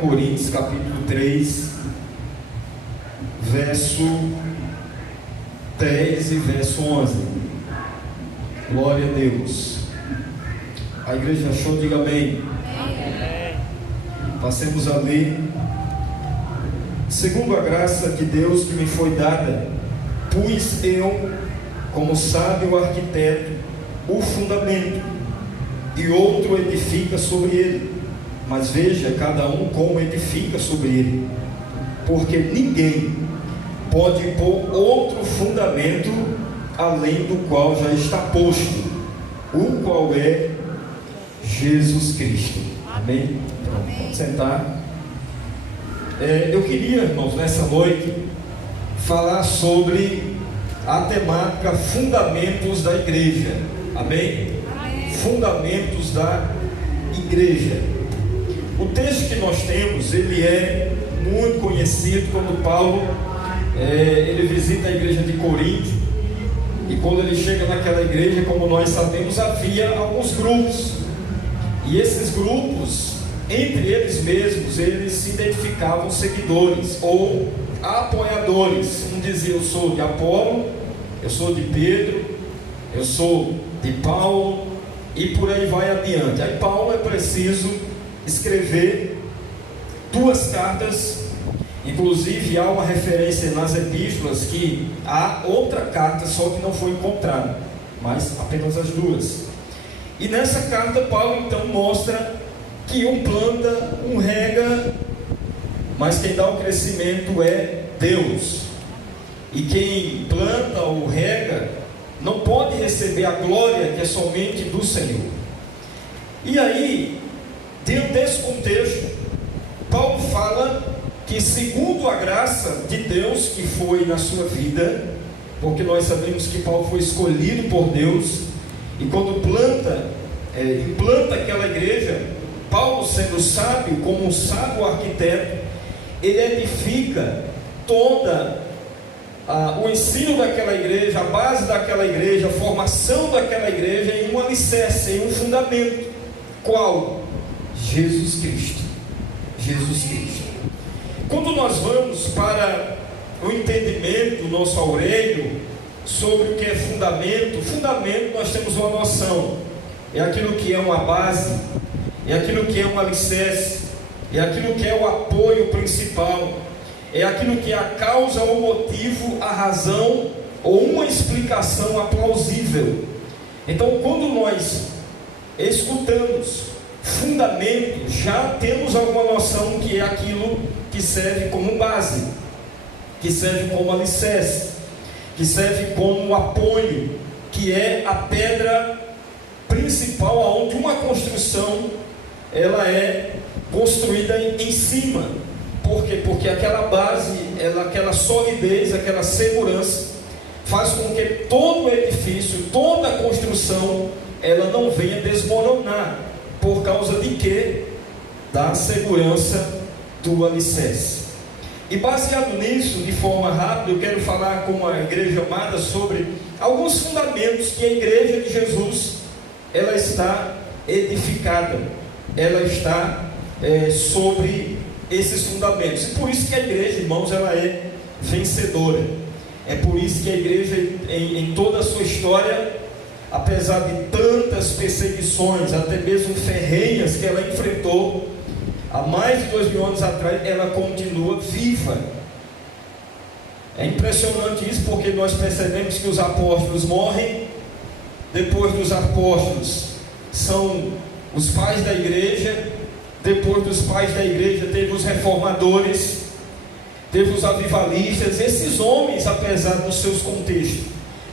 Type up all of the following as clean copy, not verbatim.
Coríntios capítulo 3, verso 10 e verso 11. Glória a Deus. A igreja achou? Diga amém. Passemos a ler. Segundo a graça de Deus que me foi dada, pus eu, como sábio arquiteto, o fundamento, e outro edifica sobre ele. Mas veja cada um como edifica sobre ele, porque ninguém pode pôr outro fundamento além do qual já está posto, o qual é Jesus Cristo. Amém? Pronto, pode sentar. Eu queria, irmãos, nessa noite falar sobre a temática fundamentos da igreja. Amém? Fundamentos da igreja. O texto que nós temos, ele é muito conhecido quando Paulo, ele visita a igreja de Corinto, e quando ele chega naquela igreja, como nós sabemos, havia alguns grupos, e esses grupos, entre eles mesmos, eles se identificavam seguidores, ou apoiadores. Um dizia: eu sou de Apolo, eu sou de Pedro, eu sou de Paulo, e por aí vai adiante. Aí Paulo é preciso escrever duas cartas, inclusive há uma referência nas epístolas que há outra carta, só que não foi encontrada, mas apenas as duas. E nessa carta Paulo então mostra que um planta, um rega, mas quem dá o crescimento é Deus, e quem planta ou rega não pode receber a glória que é somente do Senhor. E aí, dentro desse contexto, Paulo fala que, segundo a graça de Deus que foi na sua vida, porque nós sabemos que Paulo foi escolhido por Deus, e quando implanta aquela igreja, Paulo, sendo sábio, como um sábio arquiteto, ele edifica toda o ensino daquela igreja, a base daquela igreja, a formação daquela igreja em um alicerce, em um fundamento. Qual? Jesus Cristo. Jesus Cristo. Quando nós vamos para o entendimento, o nosso aureiro, sobre o que é fundamento, nós temos uma noção. É aquilo que é uma base, é aquilo que é um alicerce, é aquilo que é o apoio principal, é aquilo que é a causa, o motivo, a razão, ou uma explicação plausível. Então, quando nós escutamos fundamento, já temos alguma noção que é aquilo que serve como base, que serve como alicerce, que serve como apoio, que é a pedra principal aonde uma construção ela é construída em cima. Por quê? Porque aquela base, aquela solidez, aquela segurança faz com que todo o edifício, toda a construção, ela não venha desmoronar. Por causa de quê? Da segurança do alicerce. E baseado nisso, de forma rápida, eu quero falar com a igreja amada sobre alguns fundamentos que a igreja de Jesus, ela está edificada, ela está sobre esses fundamentos. E por isso que a igreja, irmãos, ela é vencedora. É por isso que a igreja, em toda a sua história, apesar de tantas perseguições, até mesmo ferrenhas que ela enfrentou há mais de 2000 anos atrás, ela continua viva. É impressionante isso, porque nós percebemos que os apóstolos morrem, depois dos apóstolos são os pais da igreja, depois dos pais da igreja teve os reformadores, teve os avivalistas. Esses homens, apesar dos seus contextos,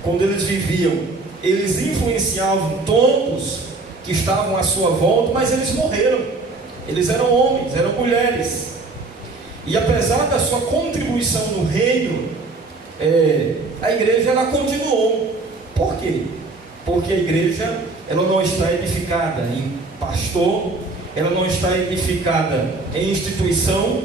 quando eles viviam, eles influenciavam todos que estavam à sua volta, mas eles morreram. Eles eram homens, eram mulheres, e apesar da sua contribuição no reino, a igreja ela continuou. Por quê? Porque a igreja ela não está edificada em pastor, ela não está edificada em instituição,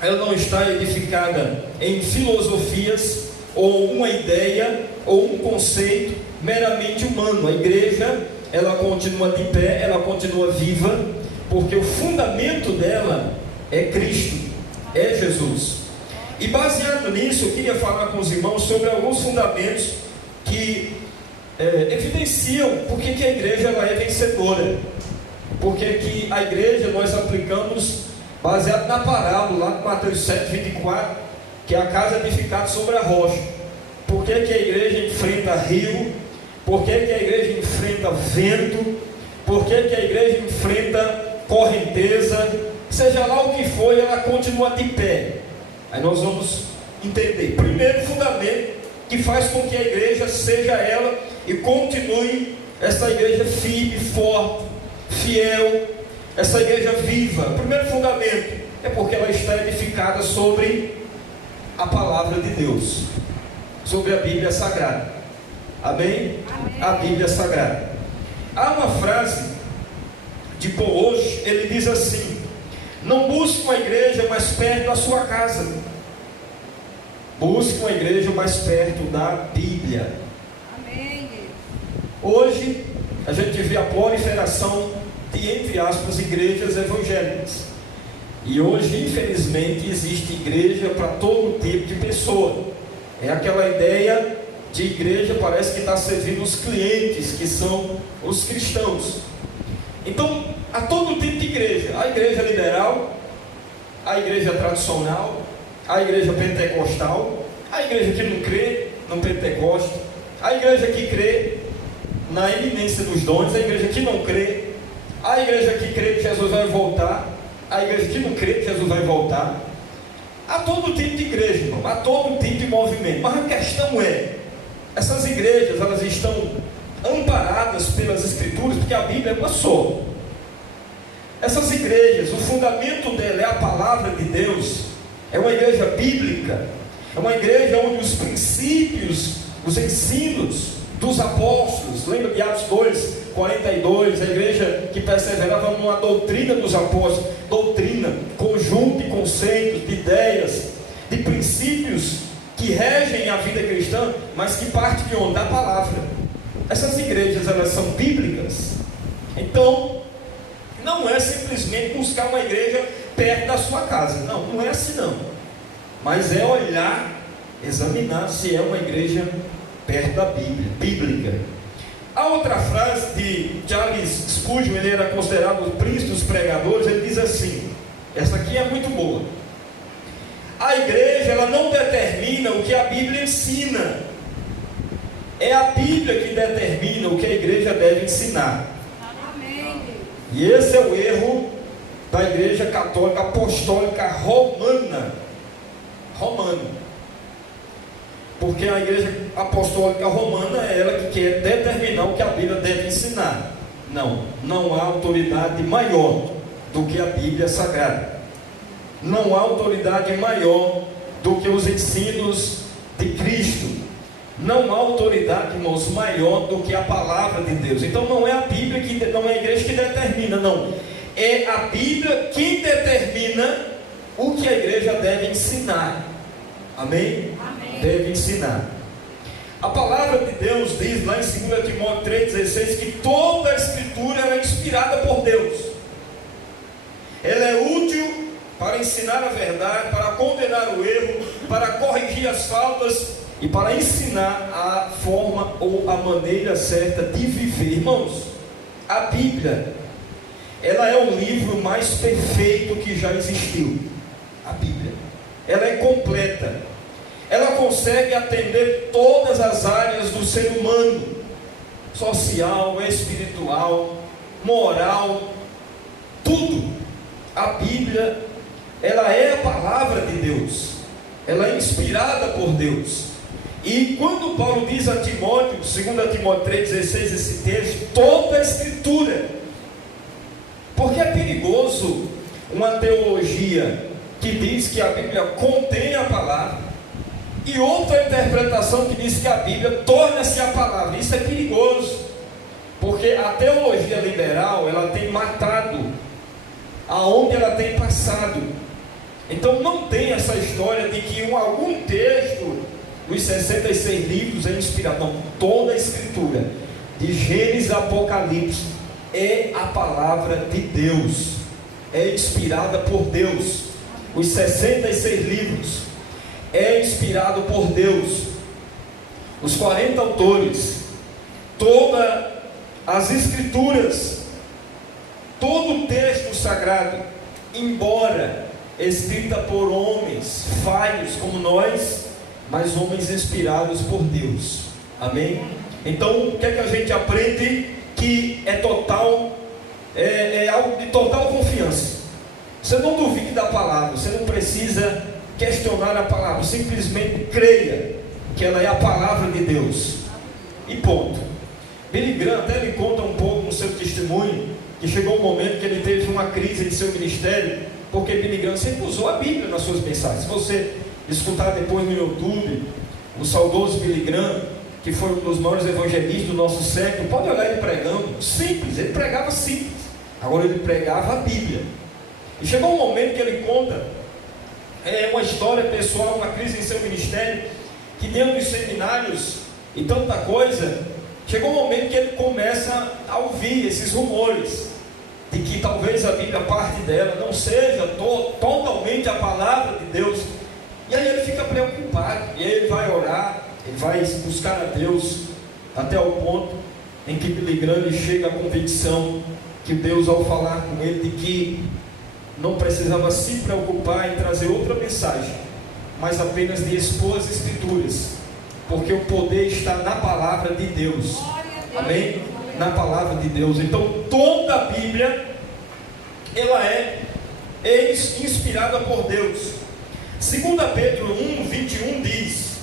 ela não está edificada em filosofias, ou uma ideia, ou um conceito meramente humano. A igreja, ela continua de pé, ela continua viva, porque o fundamento dela é Cristo, é Jesus. E baseado nisso, eu queria falar com os irmãos sobre alguns fundamentos que evidenciam porque que a igreja ela é vencedora. Porque que a igreja nós aplicamos baseado na parábola lá de Mateus 7:24, que é a casa edificada sobre a rocha. Por que que a igreja enfrenta rio? Por que que a igreja enfrenta vento? Por que que a igreja enfrenta correnteza? Seja lá o que for, ela continua de pé. Aí nós vamos entender. Primeiro fundamento que faz com que a igreja seja ela e continue essa igreja firme, forte, fiel, essa igreja viva. O primeiro fundamento é porque ela está edificada sobre a palavra de Deus, sobre a Bíblia Sagrada. Amém? Amém. A Bíblia Sagrada. Há uma frase de Paul Washer, ele diz assim: não busque uma igreja mais perto da sua casa, busque uma igreja mais perto da Bíblia. Amém. Hoje a gente vê a proliferação de, entre aspas, igrejas evangélicas. E hoje, infelizmente, existe igreja para todo tipo de pessoa. É aquela ideia de igreja, parece que está servindo os clientes, que são os cristãos. Então, há todo tipo de igreja. A igreja liberal, a igreja tradicional, a igreja pentecostal, a igreja que não crê no Pentecoste, a igreja que crê na iminência dos dons, a igreja que não crê, a igreja que crê que Jesus vai voltar, a igreja que não crê que Jesus vai voltar. Há todo tipo de igreja, irmão, há todo tipo de movimento. Mas a questão é, essas igrejas, elas estão amparadas pelas Escrituras, porque a Bíblia é uma só. Essas igrejas, o fundamento dela é a palavra de Deus, é uma igreja bíblica, é uma igreja onde os princípios, os ensinos dos apóstolos, lembra de Atos 2:42, a igreja que perseverava numa doutrina dos apóstolos, doutrina, conjunto de conceitos, de ideias, de princípios que regem a vida cristã, mas que parte de onde? Da palavra. Essas igrejas, elas são bíblicas. Então, não é simplesmente buscar uma igreja perto da sua casa, não é assim não, mas é olhar, examinar se é uma igreja perto da Bíblia, bíblica. A outra frase de Charles Spurgeon, ele era considerado o príncipe dos pregadores, ele diz assim, essa aqui é muito boa: a igreja, ela não determina o que a Bíblia ensina, é a Bíblia que determina o que a igreja deve ensinar. Amém. E esse é o erro da igreja católica apostólica romana. Porque a igreja apostólica romana é ela que quer determinar o que a Bíblia deve ensinar. Não há autoridade maior do que a Bíblia Sagrada. Não há autoridade maior do que os ensinos de Cristo. Não há autoridade, irmãos, maior do que a palavra de Deus. Então não é a Bíblia que, não é a igreja que determina, não. É a Bíblia que determina o que a igreja deve ensinar. Amém? Amém. Deve ensinar. A palavra de Deus diz lá em 2 Timóteo 3,16 que toda a Escritura é inspirada por Deus. Ela é útil para ensinar a verdade, para condenar o erro, para corrigir as faltas e para ensinar a forma ou a maneira certa de viver. Irmãos, a Bíblia, ela é o livro mais perfeito que já existiu. A Bíblia, ela é completa, ela consegue atender todas as áreas do ser humano, social, espiritual, moral, tudo. A Bíblia, ela é a palavra de Deus, ela é inspirada por Deus. E quando Paulo diz a Timóteo, 2 Timóteo 3,16, esse texto, toda a Escritura, porque é perigoso uma teologia que diz que a Bíblia contém a palavra, e outra interpretação que diz que a Bíblia torna-se a palavra. Isso é perigoso, porque a teologia liberal, ela tem matado aonde ela tem passado. Então não tem essa história de que algum texto dos 66 livros é inspirado. Não, toda a escritura, de Gênesis a Apocalipse, é a palavra de Deus, é inspirada por Deus. Os 66 livros é inspirado por Deus. Os 40 autores, todas as escrituras, todo o texto sagrado, embora escrita por homens falhos como nós, mas homens inspirados por Deus. Amém? Então, o que é que a gente aprende? Que é total, é algo de total confiança. Você não duvide da palavra, você não precisa questionar a palavra, simplesmente creia que ela é a palavra de Deus. E ponto. Billy Graham até me conta um pouco no seu testemunho, que chegou um momento que ele teve uma crise em seu ministério, porque Billy Graham sempre usou a Bíblia nas suas mensagens. Se você escutar depois no YouTube, o saudoso Billy Graham, que foi um dos maiores evangelistas do nosso século, pode olhar ele pregando, simples, ele pregava simples, agora ele pregava a Bíblia. E chegou um momento que ele conta uma história pessoal, uma crise em seu ministério, que dentro dos seminários e tanta coisa, chegou um momento que ele começa a ouvir esses rumores de que talvez a Bíblia, parte dela, não seja totalmente a palavra de Deus. E aí ele fica preocupado, e aí ele vai orar, ele vai buscar a Deus, até o ponto em que Billy Graham chega à convicção que Deus, ao falar com ele, de que não precisava se preocupar em trazer outra mensagem, mas apenas de expor as Escrituras, porque o poder está na palavra de Deus. Amém? Na palavra de Deus. Então toda a Bíblia, ela é inspirada por Deus. 2 Pedro 1:21 diz: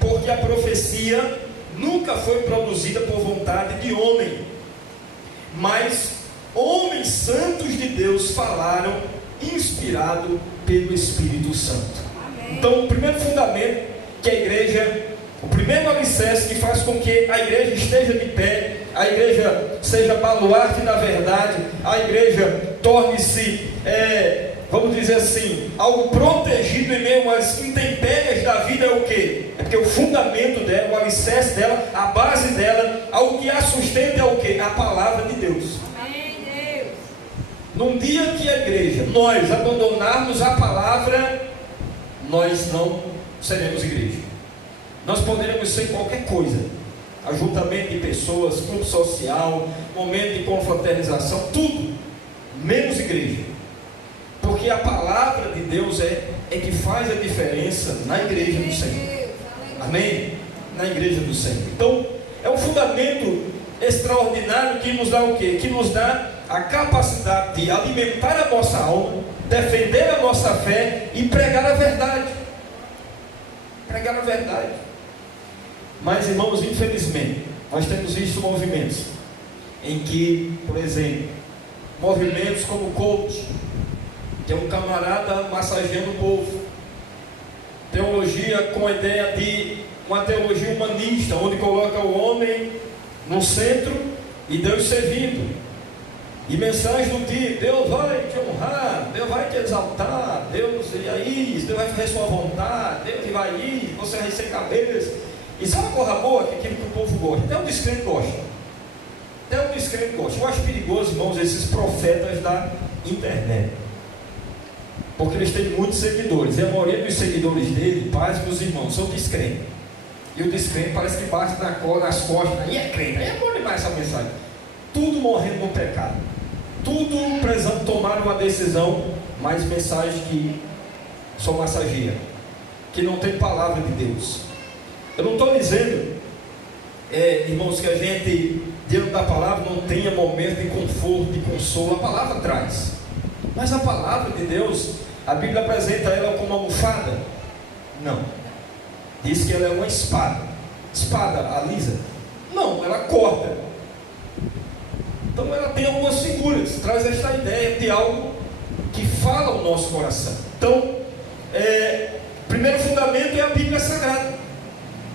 porque a profecia nunca foi produzida por vontade de homem, mas homens santos de Deus falaram, inspirado pelo Espírito Santo. Amém. Então o primeiro fundamento que a igreja, o primeiro alicerce que faz com que a igreja esteja de pé, a igreja seja baluarte da verdade, a igreja torne-se, vamos dizer assim, algo protegido em meio às intempéries da vida, é o quê? É porque o fundamento dela, o alicerce dela, a base dela, algo que a sustenta é o quê? A palavra de Deus. Amém, Deus. Num dia que a igreja, nós abandonarmos a palavra, nós não seremos igreja. Nós poderemos ser qualquer coisa, ajuntamento de pessoas, clube social, momento de confraternização, tudo, menos igreja. Porque a palavra de Deus é que faz a diferença na igreja do Senhor. Amém? Na igreja do Senhor. Então, é um fundamento extraordinário que nos dá o quê? Que nos dá a capacidade de alimentar a nossa alma, defender a nossa fé e pregar a verdade. Pregar a verdade. Mas, irmãos, infelizmente, nós temos visto movimentos em que, por exemplo, movimentos como o coach, que é um camarada massageando o povo, teologia com a ideia de uma teologia humanista, onde coloca o homem no centro e Deus servindo, e mensagem do tipo: Deus vai te honrar, Deus vai te exaltar, Deus vai fazer sua vontade, Deus vai ir, você vai ser cabeça. Isso é uma coisa boa, que aquilo que o povo gosta, até o descrente gosta. Até o descrente gosta. Eu acho perigoso, irmãos, esses profetas da internet, porque eles têm muitos seguidores, e a maioria dos seguidores dele, pais dos irmãos, são descrentes. E o descrente parece que bate nas costas, aí é crente, aí é bom demais essa mensagem. Tudo morrendo no pecado, tudo precisando tomar uma decisão, mas mensagem que só massageia, que não tem palavra de Deus. Eu não estou dizendo, irmãos, que a gente, diante da palavra, não tenha momento de conforto, de consolo. A palavra traz, mas a palavra de Deus, a Bíblia apresenta ela como uma almofada? Não. Diz que ela é uma espada. Espada alisa? Não, ela corta. Então ela tem algumas figuras, traz esta ideia de algo que fala ao nosso coração. Então, primeiro fundamento é a Bíblia Sagrada.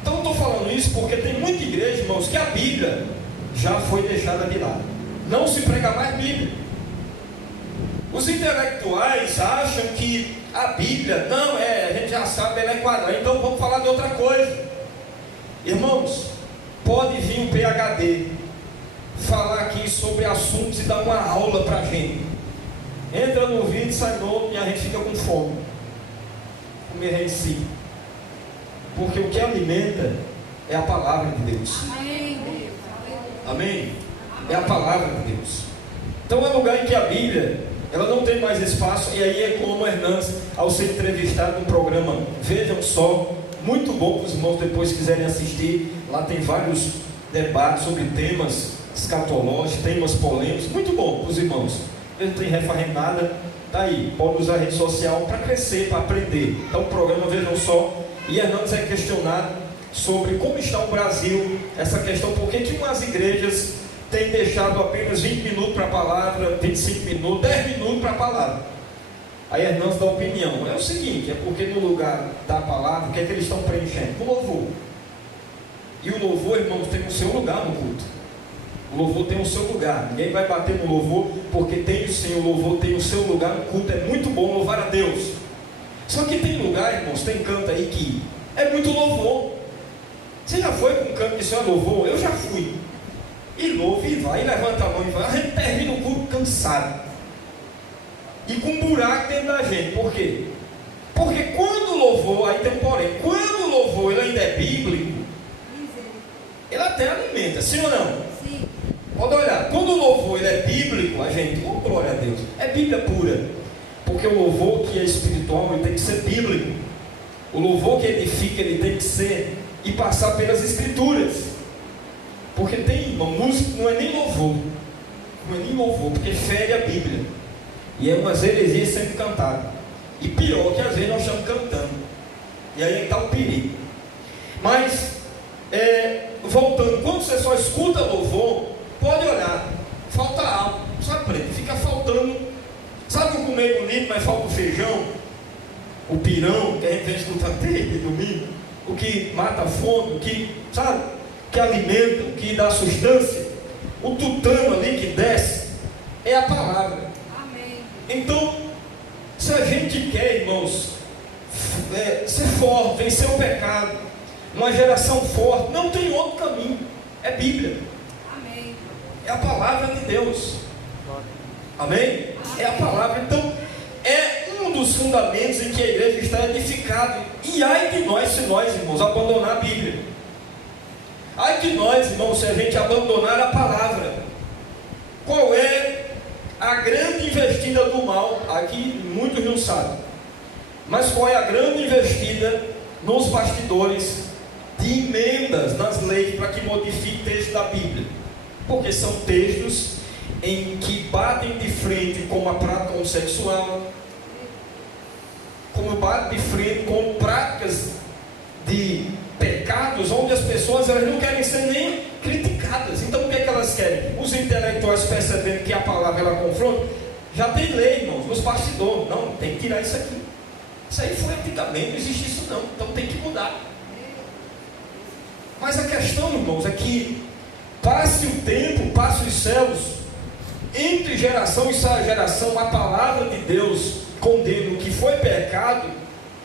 Então eu estou falando isso porque tem muita igreja, irmãos, que a Bíblia já foi deixada de lado. Não se prega mais Bíblia. Os intelectuais acham que a Bíblia, não, a gente já sabe, ela é quadrada, então vamos falar de outra coisa. Irmãos, pode vir um PhD falar aqui sobre assuntos e dar uma aula para a gente. Entra no vídeo, sai no outro e a gente fica com fome. Comer em si. Porque o que alimenta é a palavra de Deus. Amém, Deus. Amém? É a palavra de Deus. Então é um lugar em que a Bíblia, ela não tem mais espaço. E aí é como Hernandes, ao ser entrevistado no programa Vejam Só, muito bom para os irmãos depois quiserem assistir. Lá tem vários debates sobre temas escatológicos, temas polêmicos, muito bom para os irmãos. Ele não tem referente nada, está aí, pode usar a rede social para crescer, para aprender. Então o programa Vejam Só, e Hernandes é questionado sobre como está o Brasil, essa questão, por que umas igrejas têm deixado apenas 20 minutos para a palavra, 25 minutos, 10 minutos para a palavra. Aí Hernandes dá opinião, é o seguinte, é porque no lugar da palavra, o que é que eles estão preenchendo? O louvor. E o louvor, irmãos, tem o seu lugar no culto. O louvor tem o seu lugar. Ninguém vai bater no louvor, porque tem sim, o louvor tem o seu lugar no culto. É muito bom louvar a Deus. Só que tem lugar, irmãos, tem canto aí que é muito louvor. Você já foi com um canto que só é louvor? Eu já fui. E louva e vai, e levanta a mão e vai. A gente termina o culto cansado. E com um buraco dentro da gente. Por quê? Porque quando o louvor, aí tem um porém, quando o louvor ele ainda é bíblico, ele até alimenta, sim ou não? Sim. Pode olhar, quando o louvor ele é bíblico, a gente, oh glória a Deus, é Bíblia pura. Porque o louvor que é espiritual, ele tem que ser bíblico. O louvor que edifica, ele tem que ser e passar pelas escrituras. Porque tem, irmão, música não é nem louvor. Não é nem louvor, porque fere a Bíblia. E é umas heresias sendo cantadas. E pior que às vezes nós estamos cantando. E aí está o perigo. Mas, voltando, quando você só escuta louvor, pode olhar, falta algo, sabe, preto? Fica faltando, sabe o comer bonito, mas falta o feijão, o pirão, que a gente vem escutando desde domingo, o que mata a fome, o que, sabe, que alimenta, o que dá sustância, o tutano ali que desce, é a palavra. Amém. Então, se a gente quer, irmãos, ser forte, vencer o pecado, uma geração forte, não tem outro caminho, é Bíblia. Amém. É a palavra de Deus. Amém? É a palavra. Então, é um dos fundamentos em que a igreja está edificada. E ai de nós, se nós, irmãos, abandonar a Bíblia. Ai de nós, irmãos, se a gente abandonar a palavra. Qual é a grande investida do mal? Aqui muitos não sabem. Mas qual é a grande investida nos bastidores de emendas nas leis para que modifique o texto da Bíblia? Porque são textos em que batem de frente com a prática homossexual, como batem de frente com práticas de pecados, onde as pessoas elas não querem ser nem criticadas. Então o que é que elas querem? Os intelectuais, percebendo que a palavra ela confronta, já tem lei, irmãos, nos bastidores. Não, tem que tirar isso aqui. Isso aí foi antigamente, não existe isso não, então tem que mudar. Mas a questão, irmãos, é que passe o tempo, passe os céus, entre geração e geração, a palavra de Deus condena o que foi pecado,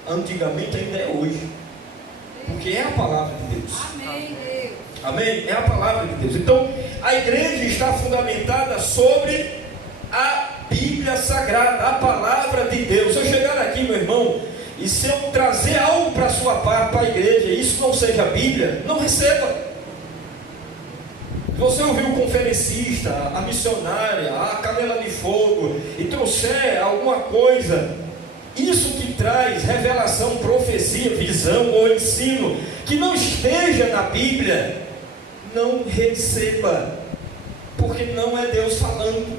antigamente ainda é hoje, porque é a palavra de Deus. Amém, Deus. Amém? É a palavra de Deus. Então, a igreja está fundamentada sobre a Bíblia Sagrada, a palavra de Deus. Se eu chegar aqui, meu irmão, e se eu trazer algo para a sua parte, para a igreja, e isso não seja a Bíblia, não receba. Se você ouvir o conferencista, a missionária, a canela de fogo, e trouxer alguma coisa, isso que traz revelação, profecia, visão ou ensino, que não esteja na Bíblia, não receba, porque não é Deus falando.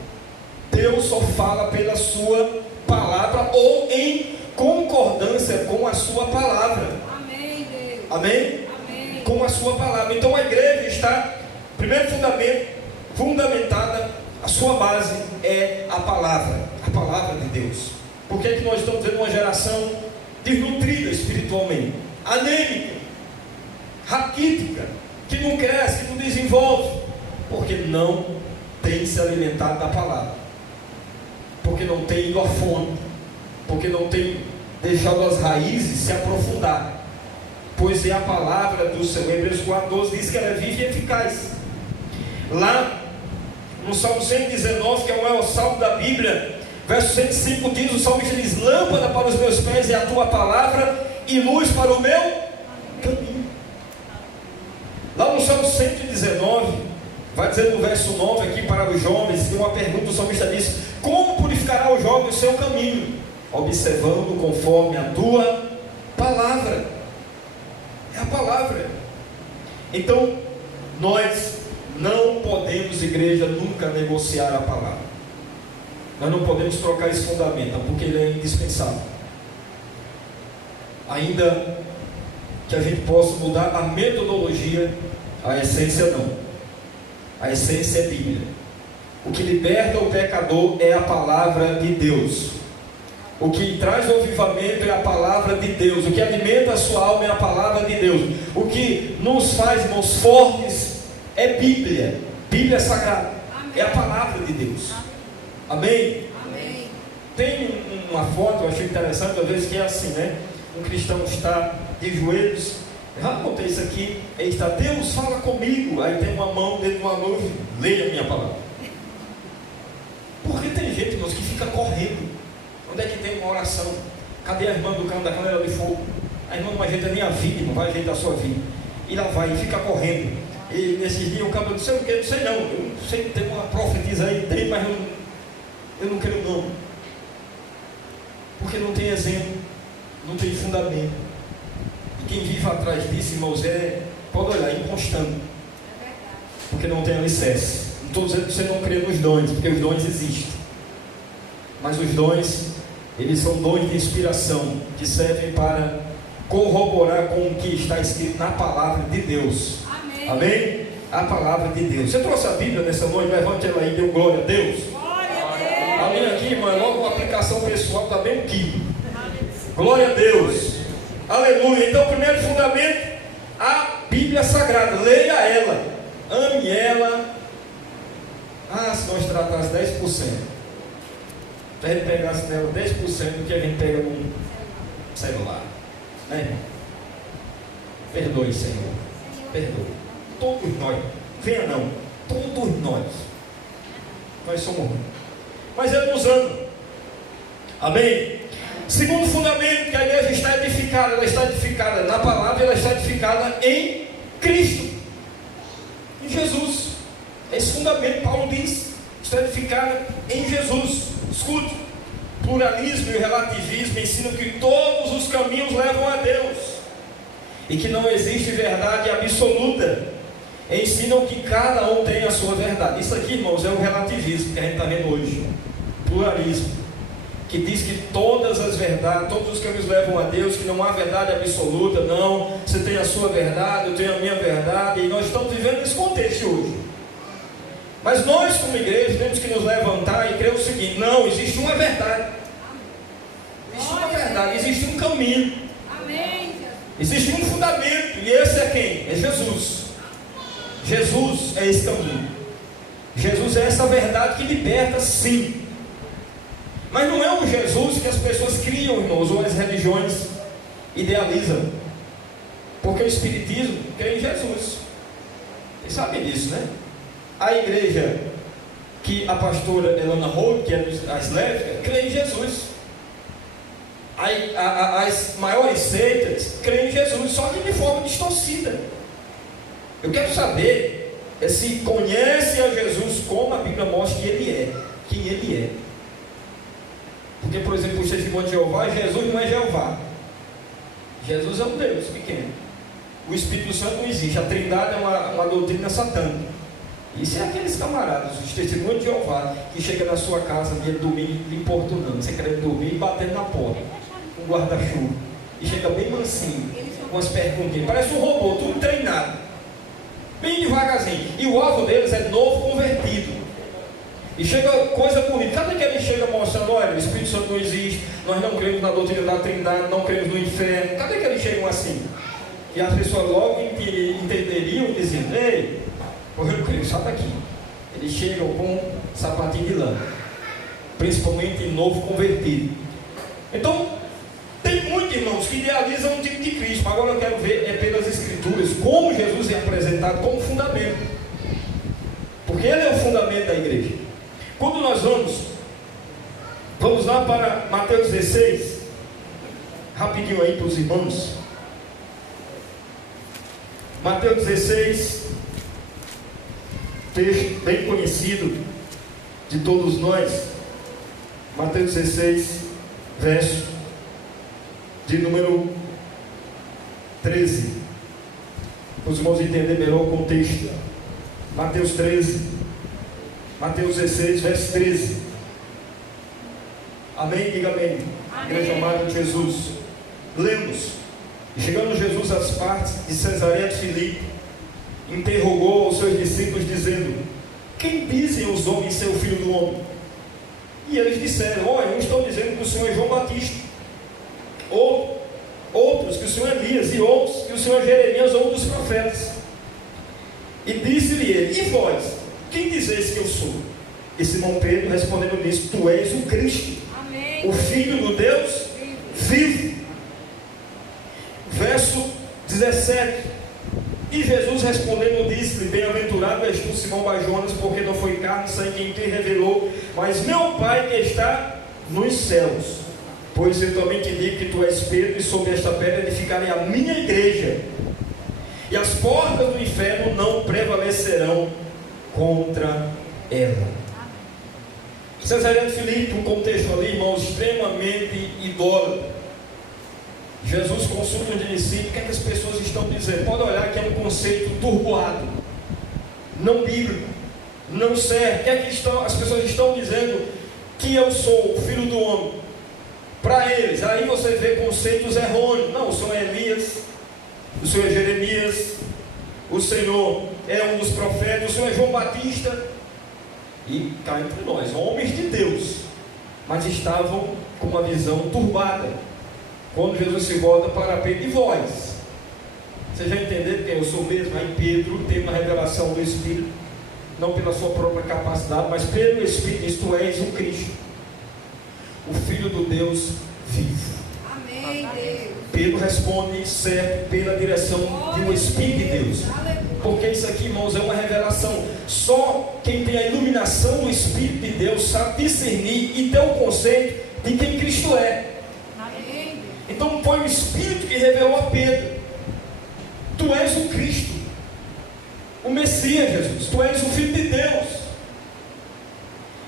Deus só fala pela sua palavra ou em concordância com a sua palavra. Amém, Deus. Amém? Amém. Com a sua palavra. Então a igreja está, primeiro fundamento, fundamentada, a sua base é a palavra de Deus. Por que é que nós estamos vendo uma geração desnutrida espiritualmente, anêmica, raquítica, que não cresce, que não desenvolve? Porque não tem se alimentado da palavra. Porque porque não tem ido a fundo, porque não tem deixado as raízes se aprofundar. Pois é a palavra do Senhor. Hebreus 4:12 diz que ela é viva e eficaz. Lá no Salmo 119, que é o maior salmo da Bíblia, verso 105 diz, o salmista diz: lâmpada para os meus pés é a tua palavra e luz para o meu caminho. Lá no Salmo 119, vai dizer no verso 9 aqui para os jovens, tem uma pergunta, o salmista diz: como purificará o jovem o seu caminho? Observando conforme a tua palavra. É a palavra. Então, nós não podemos, igreja, nunca negociar a palavra. Nós não podemos trocar esse fundamento, porque ele é indispensável. Ainda que a gente possa mudar a metodologia, a essência não. A essência é Bíblia. O que liberta o pecador é a palavra de Deus. O que traz o avivamento é a palavra de Deus. O que alimenta a sua alma é a palavra de Deus. O que nos faz, irmãos, fortes é Bíblia. Bíblia sagrada. Amém. É a palavra de Deus. Amém? Amém. Tem uma foto, eu achei interessante, às vezes, que é assim, né? Um cristão está de joelhos. Eu já contei isso aqui. Ele está: Deus, fala comigo. Aí tem uma mão dentro de uma nuvem. Leia a minha palavra. Porque tem gente, irmãos, que fica correndo. Onde é que tem uma oração? Cadê a irmã do canto da canela de fogo? A irmã não ajeita nem a vida, irmão, vai ajeitar a sua vida. E lá vai, e fica correndo. E nesses dias o cabelo disse: eu não sei não. Eu não sei, tem uma profetisa aí, tem, mas eu não quero não. Porque não tem exemplo, não tem fundamento. E quem vive atrás disso, irmãos, pode olhar, inconstante. Porque não tem alicerce. Não estou dizendo que você não crê nos dons, porque os dons existem. Mas os dons, eles são dons de inspiração, que servem para corroborar com o que está escrito na palavra de Deus. Amém? Amém? A palavra de Deus. Você trouxe a Bíblia nessa noite? Levante ela aí e dê glória a Deus. Glória a Deus. A minha aqui, irmã, é logo uma aplicação pessoal, está bem aqui. Glória a Deus. Aleluia. Então, o primeiro fundamento, a Bíblia Sagrada. Leia ela, ame ela. Se nós tratássemos 10%, se a gente pegasse dela 10% do que a gente pega num celular, né, irmão? Perdoe, Senhor. Perdoe. Todos nós. Venha não. Todos nós. Nós somos ruins. Mas Ele nos ama. Amém? Segundo fundamento, que a igreja está edificada. Ela está edificada na palavra, ela está edificada em Cristo. Em Jesus. Esse fundamento, Paulo diz, está edificada em Jesus. Escute, pluralismo e relativismo ensinam que todos os caminhos levam a Deus e que não existe verdade absoluta. Ensinam que cada um tem a sua verdade. Isso aqui, irmãos, é o relativismo que a gente está vendo hoje. Pluralismo, que diz que todas as verdades, todos os caminhos levam a Deus, que não há verdade absoluta. Não, você tem a sua verdade, eu tenho a minha verdade, e nós estamos vivendo nesse contexto hoje. Mas nós, como igreja, temos que nos levantar e crer o seguinte: não, existe uma verdade. Existe uma verdade, existe um caminho. Amém. Existe um fundamento, e esse é quem? É Jesus. Jesus é esse caminho. Jesus é essa verdade que liberta, sim. Mas não é um Jesus que as pessoas criam, irmãos, ou as religiões idealizam. Porque o Espiritismo crê em Jesus. Vocês sabem disso, né? A igreja que a pastora Elana Holt, que é as lésbicas, crê em Jesus. As maiores seitas creem em Jesus, só que de forma distorcida. Eu quero saber se conhece a Jesus como a Bíblia mostra que Ele é, quem Ele é. Porque, por exemplo, o testemunho de Jeová, Jesus não é Jeová. Jesus é um Deus pequeno. O Espírito Santo não existe. A Trindade é uma doutrina satânica. Isso é aqueles camaradas, os testemunhos de Jeová, que chegam na sua casa dia de domingo lhe importunando, você querendo dormir e batendo na porta, com guarda-chuva, e chega bem mansinho, com as perguntinhas, parece um robô, tudo treinado, bem devagarzinho, e o alvo deles é novo convertido, e chega coisa bonita. Cadê que ele chega mostrando: olha, o Espírito Santo não existe, nós não cremos na doutrina da Trindade, não cremos no inferno? Cadê que eles chegam assim? E as pessoas logo entenderiam, dizendo: ei, eu creio, sai daqui. Eles chegam com sapatinho de lã. principalmente em novo convertido. Então, tem muitos irmãos que idealizam um tipo de Cristo. Agora eu quero ver pelas Escrituras como Jesus é apresentado como fundamento, porque Ele é o fundamento da igreja. Quando nós vamos lá para Mateus 16, rapidinho aí para os irmãos. Mateus 16, texto bem conhecido de todos nós. Mateus 16, verso de número 13, para os irmãos entenderem melhor o contexto. Mateus 16, verso 13. Amém? Diga amém. Igreja amada de Jesus. Lemos: chegando Jesus às partes de Cesareia de Filipe, interrogou os seus discípulos, dizendo: quem dizem os homens ser o Filho do Homem? E eles disseram: olha, eu estou dizendo que o Senhor é João Batista, outros que o Senhor é Elias, e outros que o Senhor é Jeremias ou um dos profetas. E disse-lhe ele: e vós, quem dizeis que eu sou? E Simão Pedro respondendo disse: tu és o Cristo, amém, o Filho do Deus vivo. Verso 17: e Jesus respondendo disse-lhe: bem-aventurado és tu, Simão Bar-Jonas, porque não foi carne e sangue quem te revelou, mas meu Pai que está nos céus. Pois eu também te digo que tu és Pedro, e sobre esta pedra edificarei a minha igreja, e as portas do inferno não prevalecerão contra ela. Cesareia de Filipe, um contexto ali, irmãos, extremamente idólatra. Jesus consulta os discípulos: o que é que as pessoas estão dizendo? Pode olhar que é um conceito turboado, não bíblico, não certo. O que é que as pessoas estão dizendo? Que eu sou o Filho do Homem. Para eles, aí você vê conceitos errôneos. Não, o Senhor é Elias, o Senhor é Jeremias, o Senhor é um dos profetas, o Senhor é João Batista. E cá entre nós, homens de Deus, mas estavam com uma visão turbada. Quando Jesus se volta para Pedro: e vós? Você já entendeu quem eu sou mesmo? Aí Pedro tem uma revelação do Espírito, não pela sua própria capacidade, mas pelo Espírito, diz: tu és o Cristo, o Filho do Deus vivo. Amém, Deus. Pedro responde certo pela direção do Espírito de Deus. Porque isso aqui, irmãos, é uma revelação. Só quem tem a iluminação do Espírito de Deus sabe discernir e ter o conceito de quem Cristo é. Amém. Então foi o Espírito que revelou a Pedro: tu és o Cristo, o Messias, Jesus, tu és o Filho de Deus.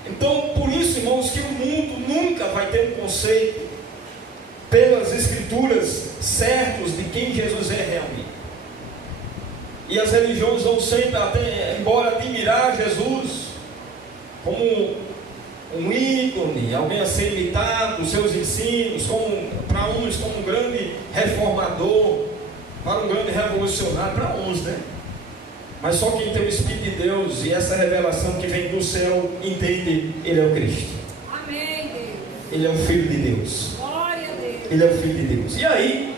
Então, por isso, irmãos, que o mundo nunca vai ter um conceito pelas Escrituras certos de quem Jesus é realmente. E as religiões vão sempre, embora admirar Jesus como um ícone, alguém a ser imitado, os seus ensinos, para uns como um grande reformador, para um grande revolucionário, para uns, né? Mas só quem tem o Espírito de Deus e essa revelação que vem do céu entende: Ele é o Cristo. Amém, Deus. Ele é o Filho de Deus. Glória a Deus. Ele é o Filho de Deus. E aí,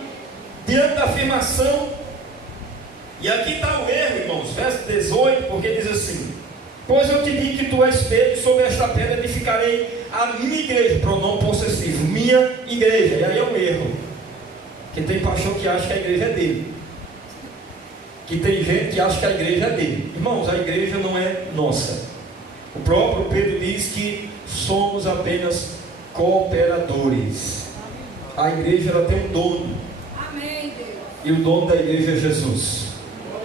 diante da afirmação, e aqui está o erro, irmãos, verso 18, porque diz assim: pois eu te digo que tu és Pedro, sobre esta pedra edificarei a minha igreja, pronome possessivo, minha igreja. E aí é um erro, que tem paixão que acha que a igreja é dele, que tem gente que acha que a igreja é dele. Irmãos, a igreja não é nossa. O próprio Pedro diz que somos apenas cooperadores. A igreja, ela tem um dono. Amém, Deus. E o dono da igreja é Jesus.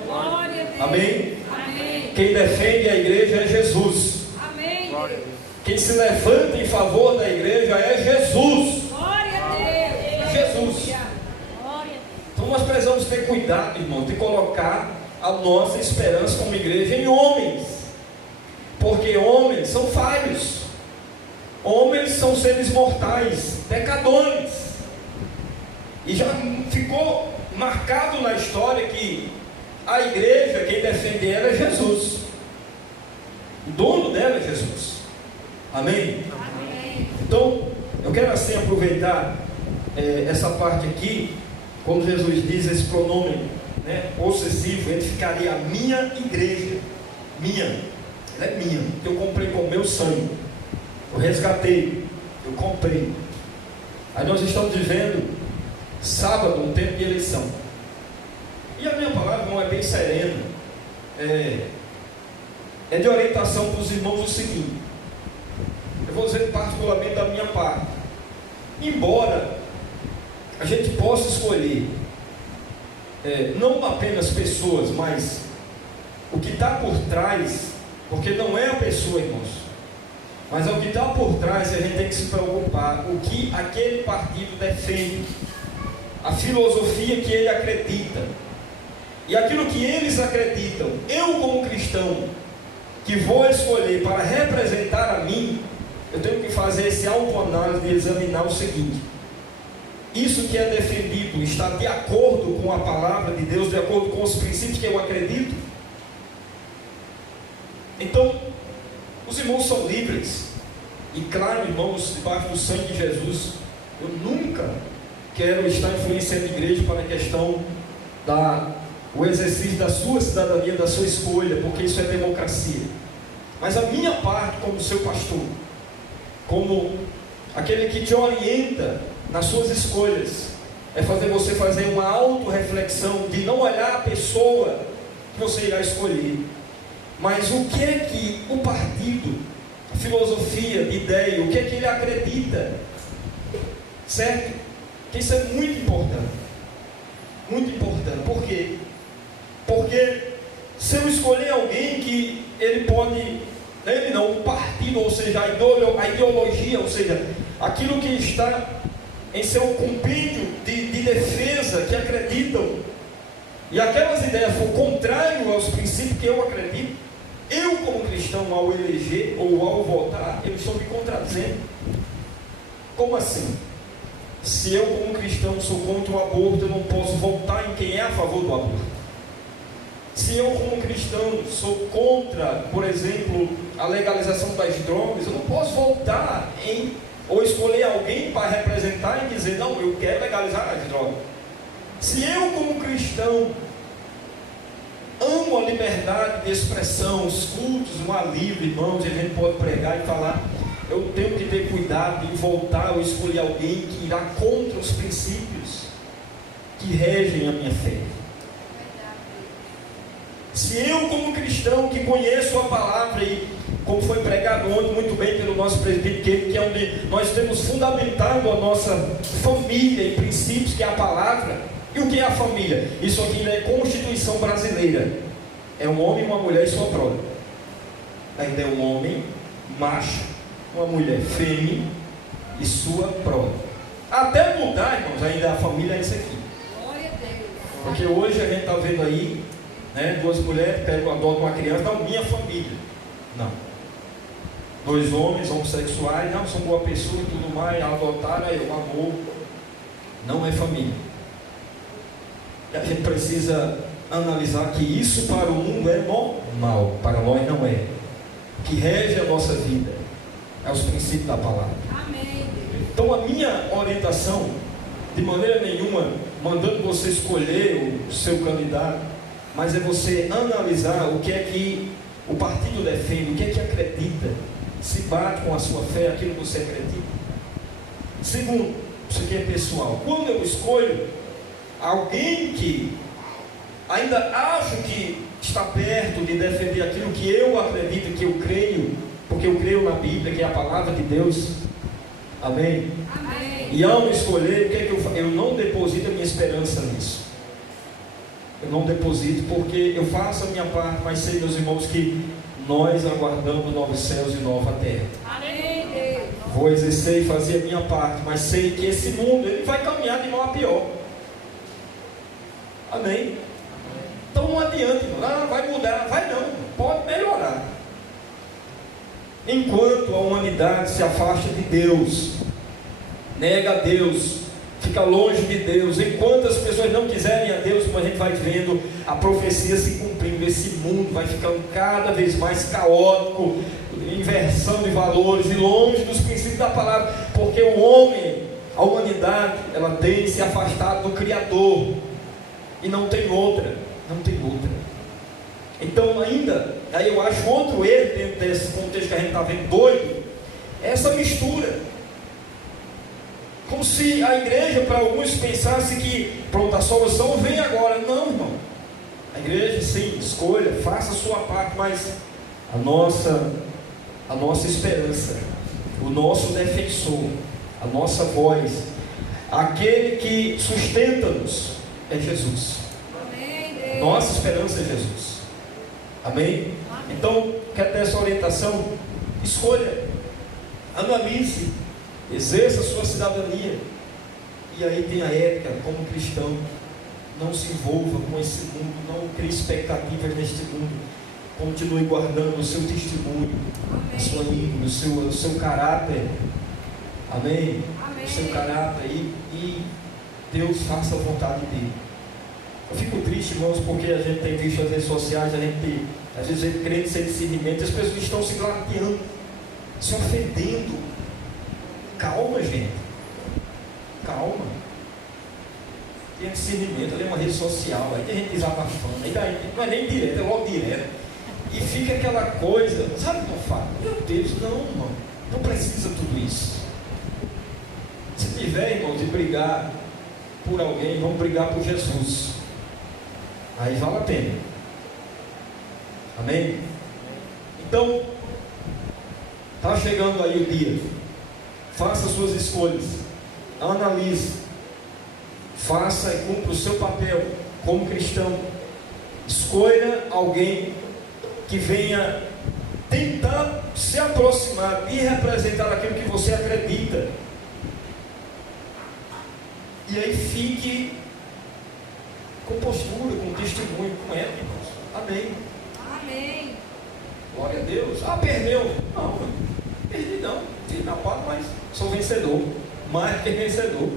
Glória a Deus. Amém? Amém. Quem defende a igreja é Jesus. Amém, Deus. Quem se levanta em favor da igreja é Jesus. Glória a Deus. Jesus. Glória a Deus. Então nós precisamos ter cuidado, irmão, de colocar a nossa esperança como igreja em homens, porque homens são falhos, homens são seres mortais, pecadores, e já ficou marcado na história que a igreja, quem defende ela é Jesus, o dono dela é Jesus. Amém? Amém. Então eu quero assim aproveitar essa parte aqui, quando Jesus diz esse pronome, né, possessivo: edificarei a minha igreja. Minha, ela é minha, que eu comprei com o meu sangue. eu resgatei, eu comprei. Aí nós estamos vivendo sábado, um tempo de eleição. E a minha palavra não é bem serena, é de orientação para os irmãos o seguinte. Eu vou dizer particularmente da minha parte. Embora a gente possa escolher não apenas pessoas, mas o que está por trás, porque não é a pessoa, irmãos, mas é o que está por trás, e a gente tem que se preocupar, o que aquele partido defende, a filosofia que ele acredita, e aquilo que eles acreditam. Eu, como cristão, que vou escolher para representar a mim, eu tenho que fazer esse autoanálise e examinar o seguinte: isso que é defendido está de acordo com a palavra de Deus, de acordo com os princípios que eu acredito? Então, os irmãos são livres, e claro, irmãos, debaixo do sangue de Jesus, eu nunca quero estar influenciando a igreja para a questão o exercício da sua cidadania, da sua escolha, porque isso é democracia. Mas a minha parte, como seu pastor, como aquele que te orienta nas suas escolhas, é fazer você fazer uma autorreflexão, de não olhar a pessoa que você irá escolher, mas o que é que o partido, a filosofia, a ideia, o que é que ele acredita, certo? Que isso é muito importante. Muito importante. Por quê? Porque se eu escolher alguém que ele pode, ele não, o partido, ou seja, a ideologia, ou seja, aquilo que está em seu compêndio de defesa, que acreditam, e aquelas ideias for contrário aos princípios que eu acredito, eu, como cristão, ao eleger ou ao votar, eu estou me contradizendo. Como assim? Se eu, como cristão, sou contra o aborto, eu não posso votar em quem é a favor do aborto. Se eu, como cristão, sou contra, por exemplo, a legalização das drogas, eu não posso votar ou escolher alguém para representar e dizer, não, eu quero legalizar as drogas. Se eu, como cristão, amo a liberdade de expressão, os cultos, o ar livre, irmãos, e a gente pode pregar e falar, eu tenho que ter cuidado em voltar ou escolher alguém que irá contra os princípios que regem a minha fé. Se eu, como cristão, que conheço a palavra, e como foi pregado ontem muito bem pelo nosso presbítero, que é onde nós temos fundamentado a nossa família em princípios, que é a palavra. E o que é a família? Isso aqui é Constituição brasileira. É um homem, uma mulher e sua prole. Ainda é um homem macho, uma mulher fêmea e sua prole. Até mudar, irmãos, ainda a família é isso aqui. Glória a Deus. Porque hoje a gente está vendo aí, duas mulheres pegam, adotam uma criança, não, minha família. Não. Dois homens homossexuais, não, são boa pessoa e tudo mais, adotaram, aí o amor. Não é família. E a gente precisa analisar que isso para o mundo é normal, para nós não é. O que rege a nossa vida é os princípios da palavra. Amém. Então a minha orientação, de maneira nenhuma, mandando você escolher o seu candidato, mas é você analisar o que é que o partido defende, o que é que acredita, se bate com a sua fé, aquilo que você acredita. Segundo, isso aqui é pessoal. Quando eu escolho alguém que ainda acho que está perto de defender aquilo que eu acredito, que eu creio, porque eu creio na Bíblia, que é a palavra de Deus, amém? Amém. E ao escolher, o que é que eu faço? Eu não deposito a minha esperança nisso. Eu não deposito, porque eu faço a minha parte, mas sei, meus irmãos, que nós aguardamos novos céus e nova terra. Amém, Deus. Vou exercer e fazer a minha parte, mas sei que esse mundo ele vai caminhar de mal a pior. Amém? Então não adianta, vai mudar, vai não, pode melhorar. Enquanto a humanidade se afasta de Deus, nega a Deus, fica longe de Deus, enquanto as pessoas não quiserem a Deus, como a gente vai vendo a profecia se cumprindo, esse mundo vai ficando cada vez mais caótico, inversão de valores e longe dos princípios da palavra, porque o homem, a humanidade, ela tem se afastado do Criador, e não tem outra. Então ainda, aí eu acho outro erro dentro desse contexto que a gente está vendo doido, essa mistura. Como se a igreja, para alguns, pensasse que, pronto, a solução vem agora. Não, irmão. A igreja, sim, escolha, faça a sua parte, mas a nossa esperança, o nosso defensor, a nossa voz, aquele que sustenta-nos é Jesus. Amém, Deus. Nossa esperança é Jesus. Amém? Então, quer ter essa orientação? Escolha, analise, exerça a sua cidadania. E aí tem a ética como cristão. Não se envolva com esse mundo, não crie expectativas neste mundo. Continue guardando o seu testemunho, a sua língua, o seu caráter. Amém? Amém. O seu caráter e Deus faça a vontade dele. Eu fico triste, irmãos, porque a gente tem visto as redes sociais, às vezes querendo ser discernimento, as pessoas estão se gladiando, se ofendendo. Calma, gente. Calma. Tem discernimento, ali é uma rede social, aí tem gente desabafando, aí daí, não é nem direto, é logo direto. E fica aquela coisa, sabe o que eu falo? Meu Deus, não, irmão, não precisa tudo isso. Se tiver, irmão, de brigar por alguém, vamos brigar por Jesus. Aí vale a pena. Amém? Então, está chegando aí o dia. Faça suas escolhas. Analise. Faça e cumpra o seu papel como cristão. Escolha alguém que venha tentar se aproximar e representar aquilo que você acredita. E aí fique com postura, com testemunho, com ética, irmãos. Amém. Amém. Glória a Deus. Ah, perdeu. Não, perdi não. Fiz na paz, mas sou vencedor. Mais do que vencedor.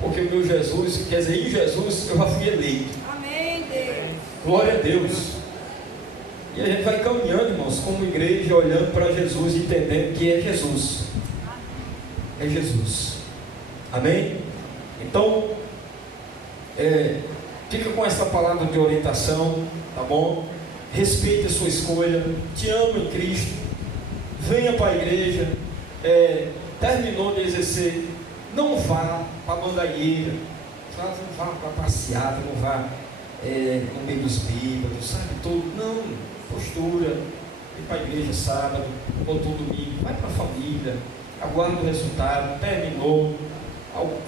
Porque o meu Jesus, quer dizer, em Jesus eu já fui eleito. Amém, Deus. Glória a Deus. E a gente vai caminhando, irmãos, como igreja, olhando para Jesus, entendendo que é Jesus. É Jesus. Amém? Então, fica com essa palavra de orientação, tá bom? Respeite a sua escolha, te amo em Cristo, venha para a igreja, terminou de exercer, não vá para a bandalheira, não vá para a passeada, não vá no meio dos bêbados, sabe tudo, não, postura, vem para a igreja sábado, ou todo domingo, vai para a família, aguarda o resultado, terminou,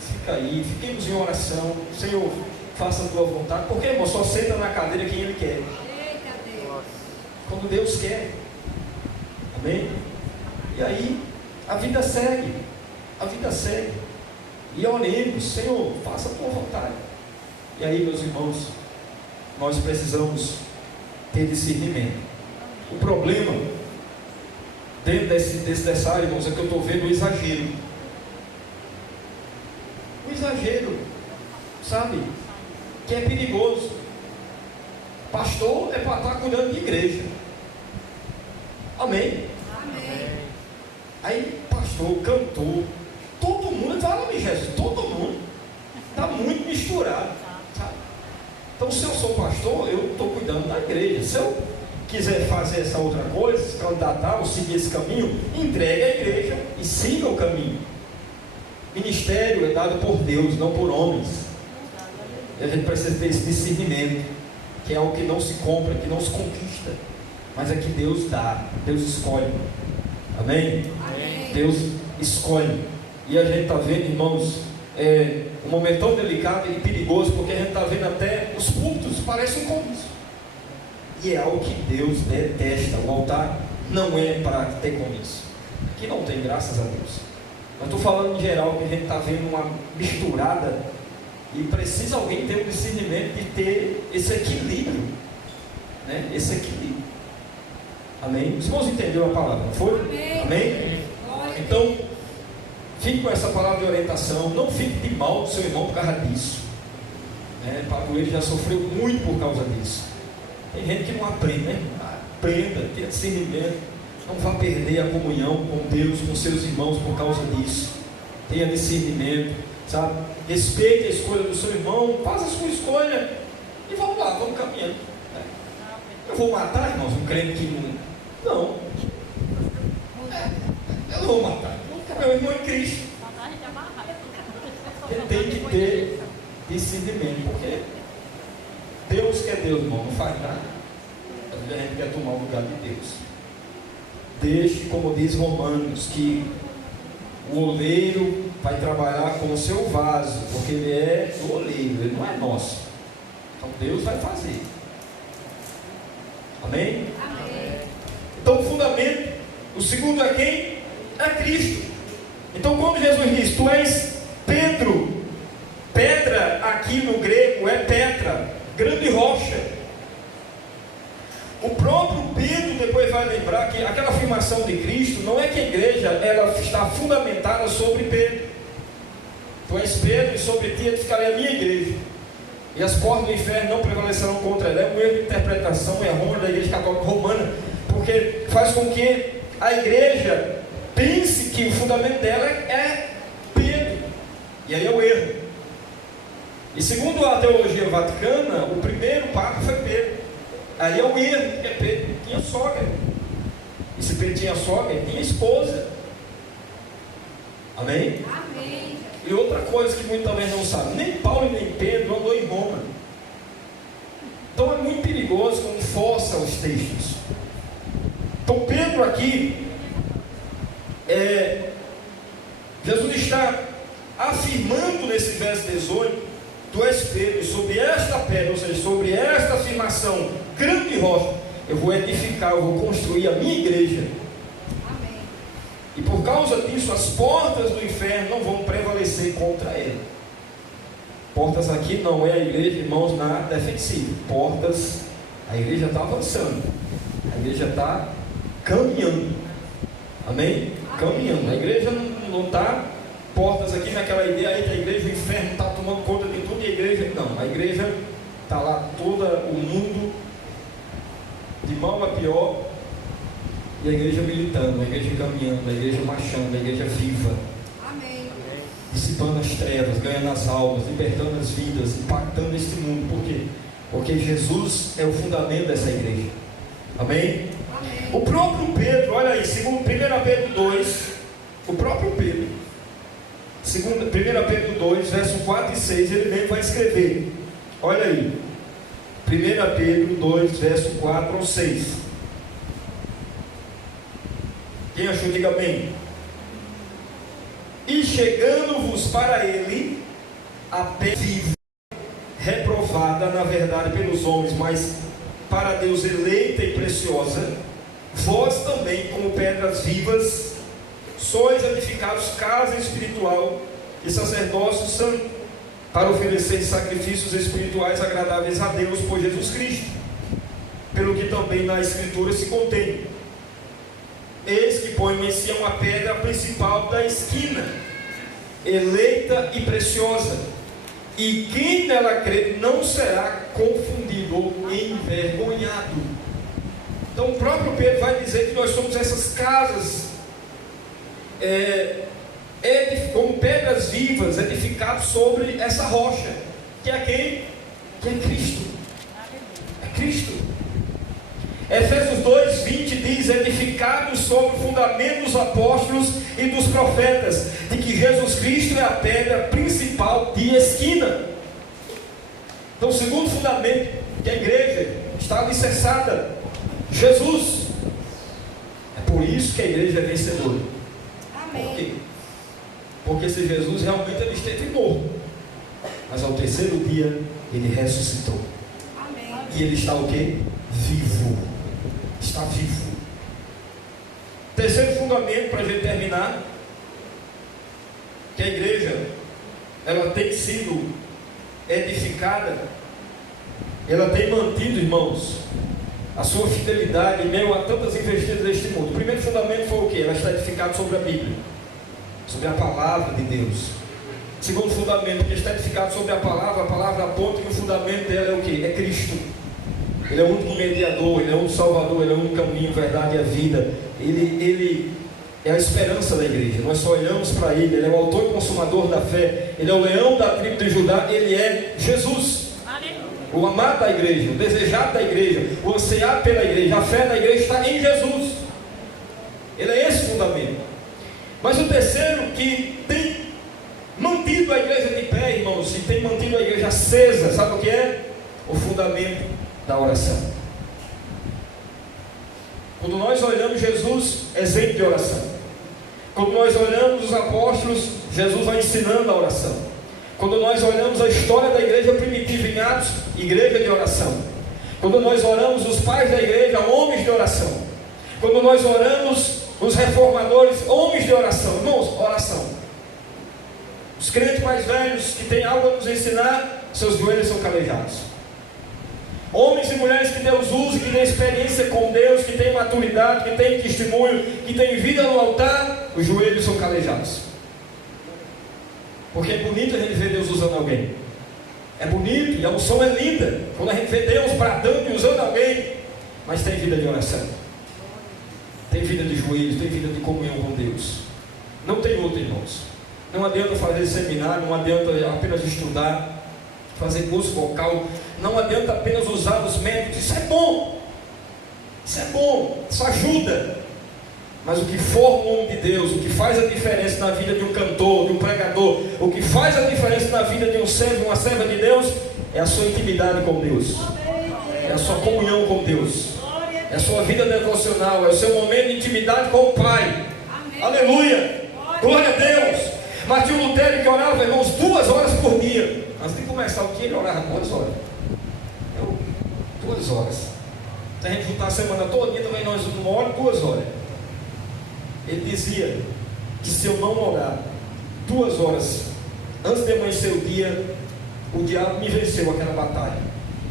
fica aí, fiquemos em oração, Senhor, faça a tua vontade, porque, irmão, só senta na cadeira quem Ele quer. Eita, Deus. Quando Deus quer. Amém? E aí, a vida segue. A vida segue. E oremos, Senhor, faça a tua vontade. E aí, meus irmãos, nós precisamos ter discernimento. O problema dentro dessa área, irmãos, é que eu estou vendo o exagero. O exagero, sabe? Que é perigoso. Pastor é para estar cuidando de igreja. Amém? Amém. Aí, pastor, cantor, todo mundo, fala-me Jesus, todo mundo está muito misturado, sabe? Então, se eu sou pastor, eu estou cuidando da igreja. Se eu quiser fazer essa outra coisa, se candidatar ou seguir esse caminho, entregue a igreja e siga o caminho. Ministério é dado por Deus, não por homens. E a gente precisa ter esse discernimento, que é algo que não se compra, que não se conquista, mas é que Deus dá, Deus escolhe. Amém? Amém. Deus escolhe. E a gente está vendo, irmãos, um momento tão delicado e perigoso, porque a gente está vendo até os cultos parecem comuns. E é algo que Deus detesta. O altar não é para ter comício. Aqui não tem, graças a Deus. Mas estou falando em geral, que a gente está vendo uma misturada e precisa alguém ter o discernimento de ter esse equilíbrio, né? Esse equilíbrio. Amém? Os irmãos entenderam a palavra, não foi? Amém. Amém? Então, fique com essa palavra de orientação. Não fique de mal do seu irmão por causa disso, né? Paulo já sofreu muito por causa disso. Tem gente que não aprende, né? Aprenda, tenha discernimento. Não vá perder a comunhão com Deus, com seus irmãos por causa disso. Tenha discernimento, sabe? Respeite a escolha do seu irmão, faça a sua escolha e vamos lá, vamos caminhando. Eu vou matar, irmãos, um crente que não. Não. Eu não vou matar. Meu irmão é Cristo. Ele tem que ter discernimento, porque Deus que é Deus, irmão, não faz nada. Às vezes a gente quer tomar o lugar de Deus. Deixe, como diz Romanos, que o oleiro vai trabalhar com o seu vaso, porque ele é do oleiro, ele não é nosso. Então Deus vai fazer. Amém? Amém. Então o fundamento, o segundo é quem? É Cristo. Então quando Jesus diz, tu és Pedro, pedra aqui no grego é Petra, grande rocha. O próprio Pedro depois vai lembrar que aquela afirmação de Cristo não é que a igreja ela está fundamentada sobre Pedro. Tu és Pedro e sobre ti edificarei a minha igreja, e as portas do inferno não prevalecerão contra ela. É um erro de interpretação errônea da igreja católica romana, porque faz com que a igreja pense que o fundamento dela é Pedro, e aí é o erro. E segundo a teologia vaticana, o primeiro papa foi Pedro. Aí é o erro, porque Pedro tinha sogra, e se Pedro tinha sogra, ele tinha esposa. Amém? Amém. E outra coisa que muitos também não sabem, nem Paulo nem Pedro andou em Roma. Então é muito perigoso quando força os textos. Então Pedro aqui, Jesus está afirmando nesse verso 18, tu és Pedro, e sobre esta pedra, ou seja, sobre esta afirmação, grande rocha, eu vou edificar, eu vou construir a minha igreja. Amém. E por causa disso, as portas do inferno não vão prevalecer contra ele. Portas aqui não é a igreja, irmãos, na defensiva. Portas, a igreja está avançando. A igreja está caminhando. Amém? Caminhando. A igreja não está portas aqui naquela ideia aí que a igreja, o inferno está tomando conta de tudo, e a igreja, não. A igreja está lá, todo o mundo, de mal a pior, e a igreja militando, a igreja caminhando, a igreja marchando, a igreja viva, Amém. dissipando as trevas, ganhando as almas, libertando as vidas, impactando este mundo. Por quê? Porque Jesus é o fundamento dessa igreja. Amém? Amém. O próprio Pedro, olha aí, segundo 1 Pedro 2, o próprio Pedro, segundo 1 Pedro 2, verso 4 e 6, ele mesmo vai escrever, olha aí, 1 Pedro 2, verso 4 ao 6. Quem achou, diga amém. E chegando-vos para ele, a pedra viva, reprovada na verdade pelos homens, mas para Deus eleita e preciosa, vós também, como pedras vivas, sois edificados casa espiritual e sacerdócio santo, para oferecer sacrifícios espirituais agradáveis a Deus por Jesus Cristo, pelo que também na Escritura se contém: eis que ponho em si uma pedra principal da esquina, eleita e preciosa, e quem nela crê não será confundido ou envergonhado. Então o próprio Pedro vai dizer que nós somos essas casas, como pedras vivas, edificadas sobre essa rocha, que é quem? Que é Cristo. É Cristo. Efésios 2, 20 diz: edificados sobre o fundamento dos apóstolos e dos profetas, de que Jesus Cristo é a pedra principal de esquina. Então o segundo fundamento, que a igreja está alicerçada, Jesus. É por isso que a igreja é vencedora. Por quê? Porque se Jesus realmente ele esteve morto, mas ao terceiro dia ele ressuscitou. Amém. E ele está o quê? Vivo. Está vivo. Terceiro fundamento, para a gente terminar, que a igreja ela tem sido edificada, ela tem mantido, irmãos, a sua fidelidade em meio a tantas investidas deste mundo. O primeiro fundamento foi o quê? Ela está edificada sobre a Bíblia, sobre a palavra de Deus. O segundo fundamento, que está edificado sobre a palavra aponta que o fundamento dela é o quê? É Cristo. Ele é o único mediador, ele é o único salvador, ele é o único caminho, verdade e a vida. Ele é a esperança da igreja. Nós só olhamos para ele. Ele é o autor e consumador da fé. Ele é o leão da tribo de Judá. Ele é Jesus. O amado da igreja, o desejado da igreja, o ansiado pela igreja. A fé da igreja está em Jesus. Ele é esse fundamento. Mas o terceiro que tem mantido a igreja de pé, irmãos, e tem mantido a igreja acesa, sabe o que é? O fundamento da oração. Quando nós olhamos Jesus, exemplo de oração. Quando nós olhamos os apóstolos, Jesus vai ensinando a oração. Quando nós olhamos a história da igreja primitiva em Atos, igreja de oração. Quando nós oramos os pais da igreja, homens de oração. Quando nós oramos os reformadores, homens de oração. Irmãos, oração. Os crentes mais velhos que têm algo a nos ensinar, seus joelhos são calejados. Homens e mulheres que Deus usa, que têm experiência com Deus, que têm maturidade, que têm testemunho, que têm vida no altar, os joelhos são calejados. Porque é bonito a gente ver Deus usando alguém. É bonito e a unção é linda quando a gente vê Deus bradando e usando alguém. Mas tem vida de oração, tem vida de joelhos, tem vida de comunhão com Deus. Não tem outro, irmãos. Não adianta fazer seminário, não adianta apenas estudar, fazer curso vocal, não adianta apenas usar os métodos. Isso é bom, isso ajuda. Mas o que forma o homem de Deus, o que faz a diferença na vida de um cantor, de um pregador, o que faz a diferença na vida de um servo, uma serva de Deus, é a sua intimidade com Deus, é a sua comunhão com Deus, é a sua vida devocional, é o seu momento de intimidade com o Pai. Aleluia, glória a Deus. Martinho Lutero, que orava, irmãos, 2 horas por dia. Antes de começar o dia, ele orava 2 horas. 2 horas. Se a gente juntar a semana toda, também nós 1 hora, 2 horas. Ele dizia que se eu não orar 2 horas antes de amanhecer o dia, o diabo me venceu aquela batalha.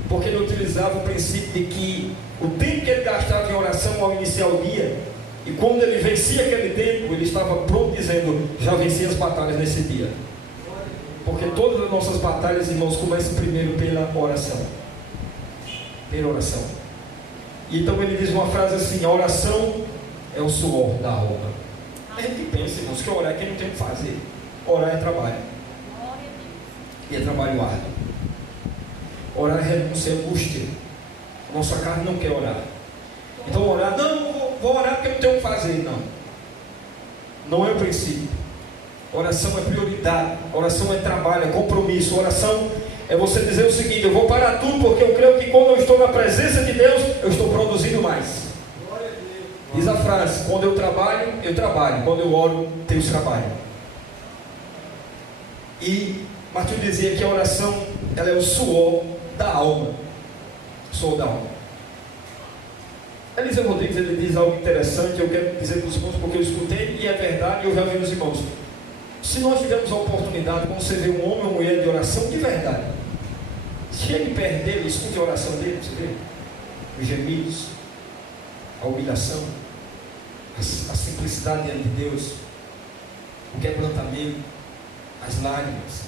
Porque ele utilizava o princípio de que o tempo que ele gastava em oração ao iniciar o dia, e quando ele vencia aquele tempo, ele estava pronto dizendo: já venci as batalhas nesse dia. Porque todas as nossas batalhas, irmãos, começam primeiro pela oração. Pela oração. Então ele diz uma frase assim: a oração é o suor da alma. A gente pensa, irmãos, que orar é quem não tem o que fazer. Orar é trabalho. E é trabalho árduo. Orar é renúncia, é angústia. Nossa carne não quer orar. Então orar, não vou orar porque eu não tenho o que fazer. Não é o princípio. Oração é prioridade. Oração é trabalho, é compromisso. Oração é você dizer o seguinte: eu vou parar tudo porque eu creio que quando eu estou na presença de Deus, eu estou produzindo mais. Diz a frase: quando eu trabalho, eu trabalho. Quando eu oro, Deus trabalha. E Martinho dizia que a oração, ela é o suor da alma. Suor da alma. Eliseu Rodrigues, ele diz algo interessante. Eu quero dizer para os irmãos porque eu escutei e é verdade. Eu já vi nos irmãos. Se nós tivermos a oportunidade, quando você vê um homem ou mulher de oração de verdade, chegue perto dele, escute a oração dele, você vê os gemidos, a humilhação, a simplicidade diante de Deus, o quebrantamento, as lágrimas.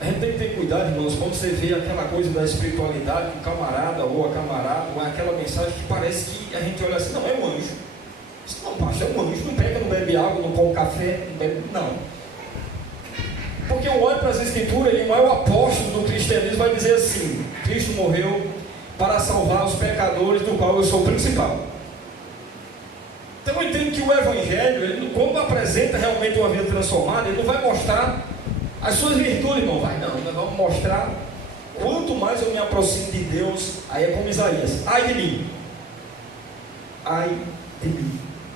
A gente tem que ter cuidado, irmãos, quando você vê aquela coisa da espiritualidade, que o camarada ou a camarada, ou aquela mensagem que parece que a gente olha assim: não, é um anjo. Isso não, pastor, é um anjo, não pega, não bebe água, não come café, não bebe, não. Porque eu olho para as escrituras e o maior apóstolo do cristianismo vai dizer assim: Cristo morreu para salvar os pecadores, do qual eu sou o principal. Então eu entendo que o evangelho, ele, quando apresenta realmente uma vida transformada, ele não vai mostrar as suas virtudes, não vai não, nós vamos mostrar quanto mais eu me aproximo de Deus. Aí é como Isaías: ai de mim,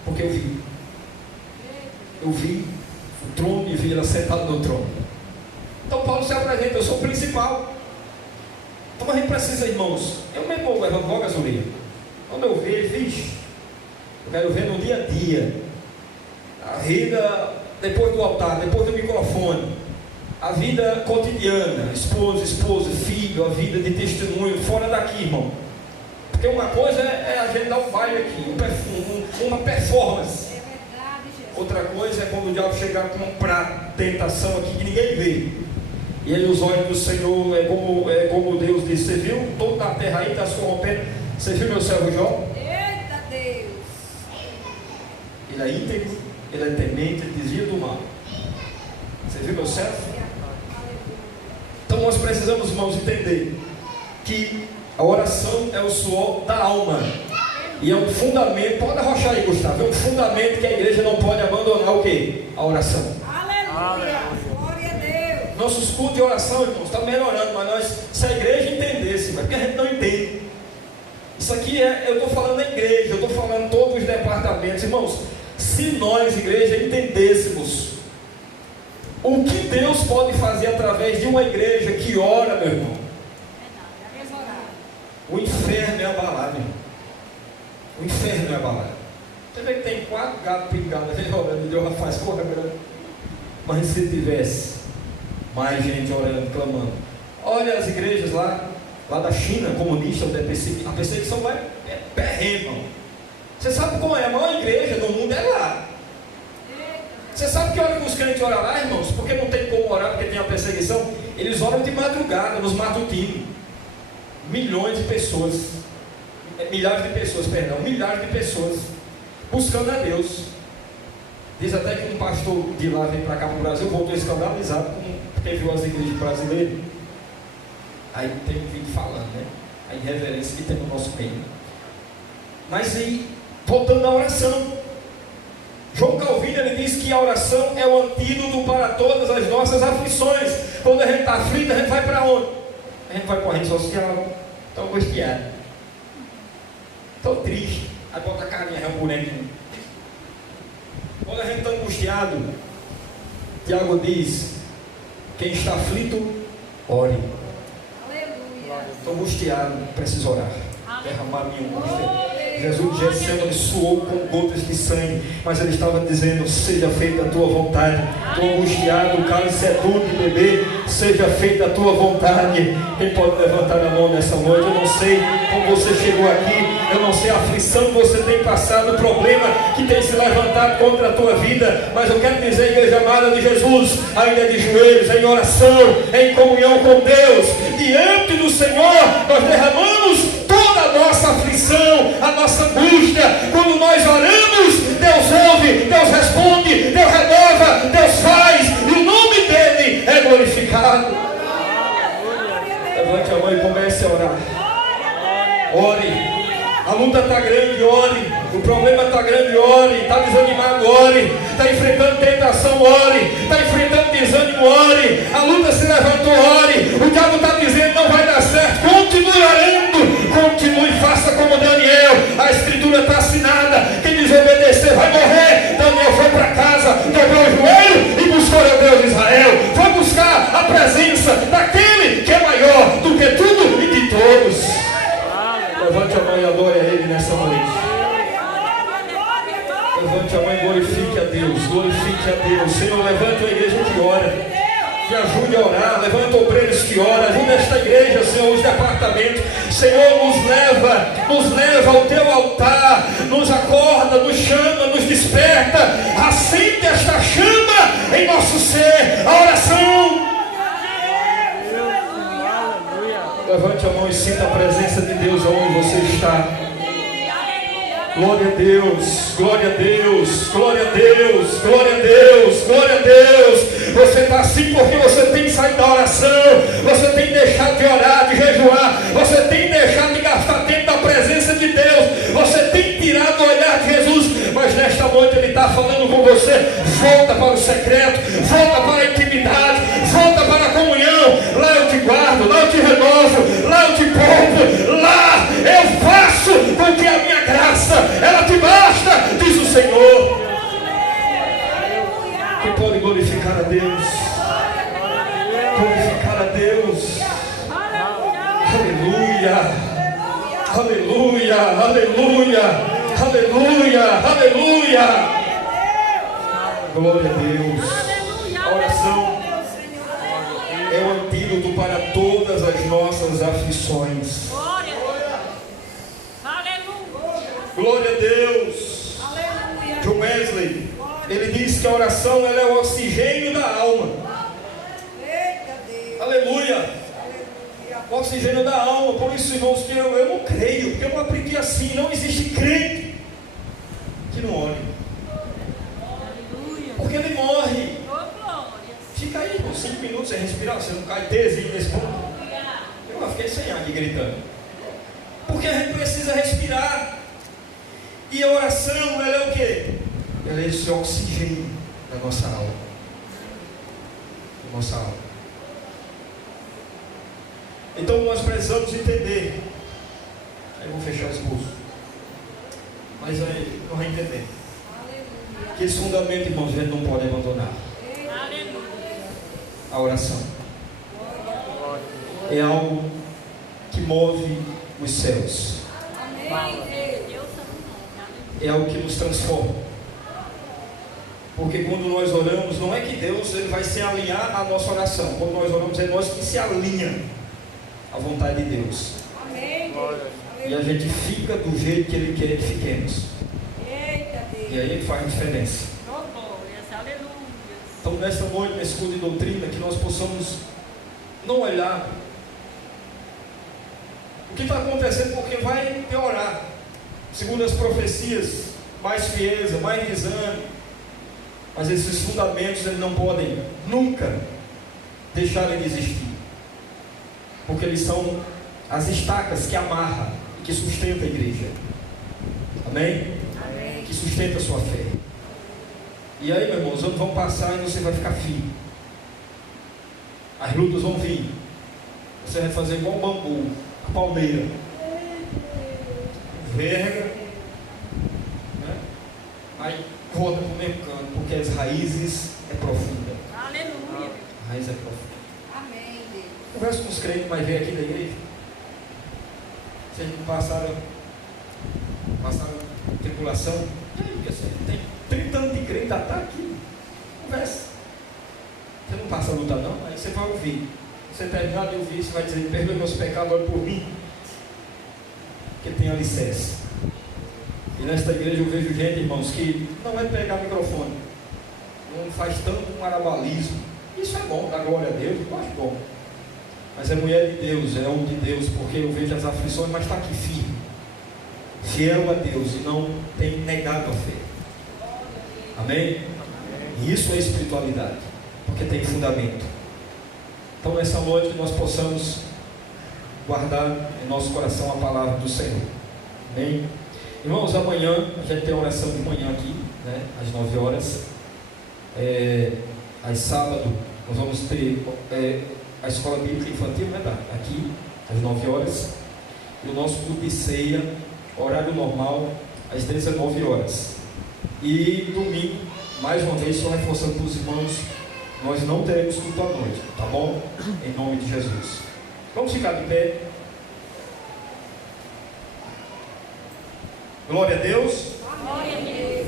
porque eu vi o trono e vi ele sentado no trono. Então Paulo se apresenta: eu sou o principal. Então a gente precisa, irmãos, eu mesmo levanto logo as orelhas. Quando eu vejo, eu quero ver no dia a dia a vida depois do altar, depois do microfone, a vida cotidiana, esposa, filho, a vida de testemunho, fora daqui, irmão. Porque uma coisa é a gente dar um baile aqui, uma performance. É verdade, Jesus. Outra coisa é quando o diabo chegar com uma tentação aqui que ninguém vê. E aí os olhos do Senhor, é como Deus disse: você viu? Todo na terra aí está se corrompendo. Você viu meu servo Jó? Eita Deus! Ele é íntegro, ele é temente, ele desvia do mal. Você viu meu servo? Então nós precisamos, irmãos, entender que a oração é o suor da alma. E é um fundamento, pode arrochar aí, Gustavo, é um fundamento que a igreja não pode abandonar o quê? A oração. Aleluia. Glória a Deus. Nossos cultos de oração, irmãos, está melhorando, mas se a igreja entendesse, mas porque a gente não entende. Isso aqui eu estou falando da igreja, eu estou falando todos os departamentos. Irmãos, se nós, igreja, entendêssemos o que Deus pode fazer através de uma igreja que ora, meu irmão, o inferno é abalado, irmão. O inferno é abalado. Você vê que tem 4 gatos pingados ali orando, Deus faz corra grande. Mas se tivesse mais gente orando, clamando, olha as igrejas lá da China, comunista, a perseguição vai perrengue, irmão. Você sabe como é? A maior igreja do mundo é lá. Você sabe que hora que os crentes oram lá, irmãos? Porque não tem como orar, porque tem a perseguição. Eles oram de madrugada, nos matutinos. Milhares de pessoas, buscando a Deus. Diz até que um pastor de lá veio para cá para o Brasil, voltou escandalizado porque viu as igrejas brasileiras. Aí tem um vídeo falando, né? A irreverência que tem no nosso meio. Mas aí, voltando à oração, João Calvino, ele diz que a oração é o antídoto para todas as nossas aflições. Quando a gente está aflito, a gente vai para onde? A gente vai para a rede social, está angustiado, estou triste, aí bota a carinha, é um bonequinho. Quando a gente está angustiado, Tiago diz: quem está aflito, ore. Estou angustiado, preciso orar, derramar minha angústia. Jesus de Getsemane suou com gotas de sangue, mas ele estava dizendo: seja feita a tua vontade. Estou angustiado, o cálice é duro de beber, seja feita a tua vontade. Quem pode levantar a mão nessa noite? Eu não sei como você chegou aqui, eu não sei a aflição que você tem passado, o problema que tem se levantado contra a tua vida, mas eu quero dizer, igreja amada de Jesus, ainda de joelhos, em oração, em comunhão com Deus, diante do Senhor, nós derramamos toda a nossa aflição, a nossa angústia. Quando nós oramos, Deus ouve, Deus responde, Deus renova, Deus faz, e o nome dele é glorificado. Levante a mão e comece a orar. Ore. A luta está grande, ore. O problema está grande, ore. Está desanimado, ore. Está enfrentando tentação, ore. Está enfrentando desânimo, ore. A luta se levantou, ore. O diabo está dizendo: não vai dar certo. Continue orando. Continue, faça como Daniel. A escritura está assinada: quem desobedecer vai morrer. Daniel foi para casa, dobrou o joelho e buscou o Deus de Israel. Foi buscar a presença daquele que é maior do que tudo e de todos. Levante a mão e adore a Ele nessa noite. Levante a mão e glorifique a Deus. Glorifique a Deus. Senhor, levante a igreja que ora. Me ajude a orar. Levanta obreiros que oram. Ajuda esta igreja, Senhor, os departamentos. Senhor, nos leva ao teu altar. Nos acorda, nos chama, nos desperta. Acende esta chama em nosso ser. A oração. Levante a mão e sinta a presença de Deus onde você está. Glória a Deus, glória a Deus, glória a Deus, glória a Deus, glória a Deus. Você está assim porque você tem saído da oração, você tem deixado de orar, de jejuar, você tem deixado de gastar tempo na presença de Deus, você tem tirado o olhar de Jesus, mas nesta noite Ele está falando com você: volta para o secreto, volta para a intimidade, volta para a comunhão. Lá eu te guardo, lá eu te renovo, lá eu te poupo, lá eu faço com que a minha graça, ela te basta, diz o Senhor. Quem pode glorificar a Deus? Glorificar a Deus. Aleluia, aleluia, aleluia, aleluia, aleluia. Glória a Deus. A oração é o antídoto para todas as nossas aflições. Glória a Deus. John Wesley, ele diz que a oração, ela é o oxigênio da alma. Aleluia. O oxigênio da alma. Por isso, irmãos, que eu não creio, porque eu não aprendi assim. Não existe crente que não ore, porque ele morre. Fica aí por 5 minutos sem respirar, você não cai tezinho nesse ponto. Eu fiquei sem ar aqui gritando, porque a gente precisa respirar. E a oração, ela é o quê? Ela é esse oxigênio da nossa alma. Da nossa alma. Então nós precisamos entender. Aí eu vou fechar o esboço. Mas aí nós vamos entender. Que esse fundamento, irmãos, a gente não pode abandonar. A oração é algo que move os céus. É algo que nos transforma. Porque quando nós oramos, não é que Deus ele vai se alinhar à nossa oração. Quando nós oramos, é nós que se alinha à vontade de Deus. E a gente fica do jeito que Ele quer que fiquemos. E aí Ele faz diferença. Então nesta noite, nesse culto de doutrina, que nós possamos não olhar o que está acontecendo, porque vai piorar. Segundo as profecias, mais frieza, mais desânimo. Mas esses fundamentos eles não podem nunca deixarem de existir. Porque eles são as estacas que amarram e que sustentam a igreja. Amém? Amém. Que sustenta a sua fé. E aí, meu irmão, os anos vão passar e você vai ficar firme. As lutas vão vir. Você vai fazer igual um bambu, a palmeira. Verga, né? Aí volta para o mesmo canto, porque as raízes é profunda. Aleluia. A raiz é profunda. Amém. Conversa com os crentes mais velhos aqui da igreja. Vocês não passaram tribulação? Tem 30 anos de crente, ainda está aqui. Conversa. Você não passa a luta não? Aí você vai ouvir. Você terminar de ouvir, você vai dizer: perdoe meus pecados, ore por mim. Porque tem alicerce. E nesta igreja eu vejo gente, irmãos, que não é pegar microfone, não faz tanto um arabalismo. Isso é bom, dá glória a Deus, eu acho bom. Mas é mulher de Deus, é homem de Deus, porque eu vejo as aflições, mas está aqui firme, fiel a Deus, e não tem negado a fé. Amém? E isso é espiritualidade, porque tem fundamento. Então nessa noite que nós possamos guardar em nosso coração a palavra do Senhor. Amém? Irmãos, amanhã a gente tem oração de manhã aqui, né, às 9 horas. Às sábado nós vamos ter a escola bíblica infantil, né, aqui às 9 horas. E o nosso culto de ceia, horário normal, às 19 horas. E domingo, mais uma vez, só reforçando para os irmãos, nós não teremos culto à noite, tá bom? Em nome de Jesus. Vamos ficar de pé. Glória a Deus. Glória a Deus.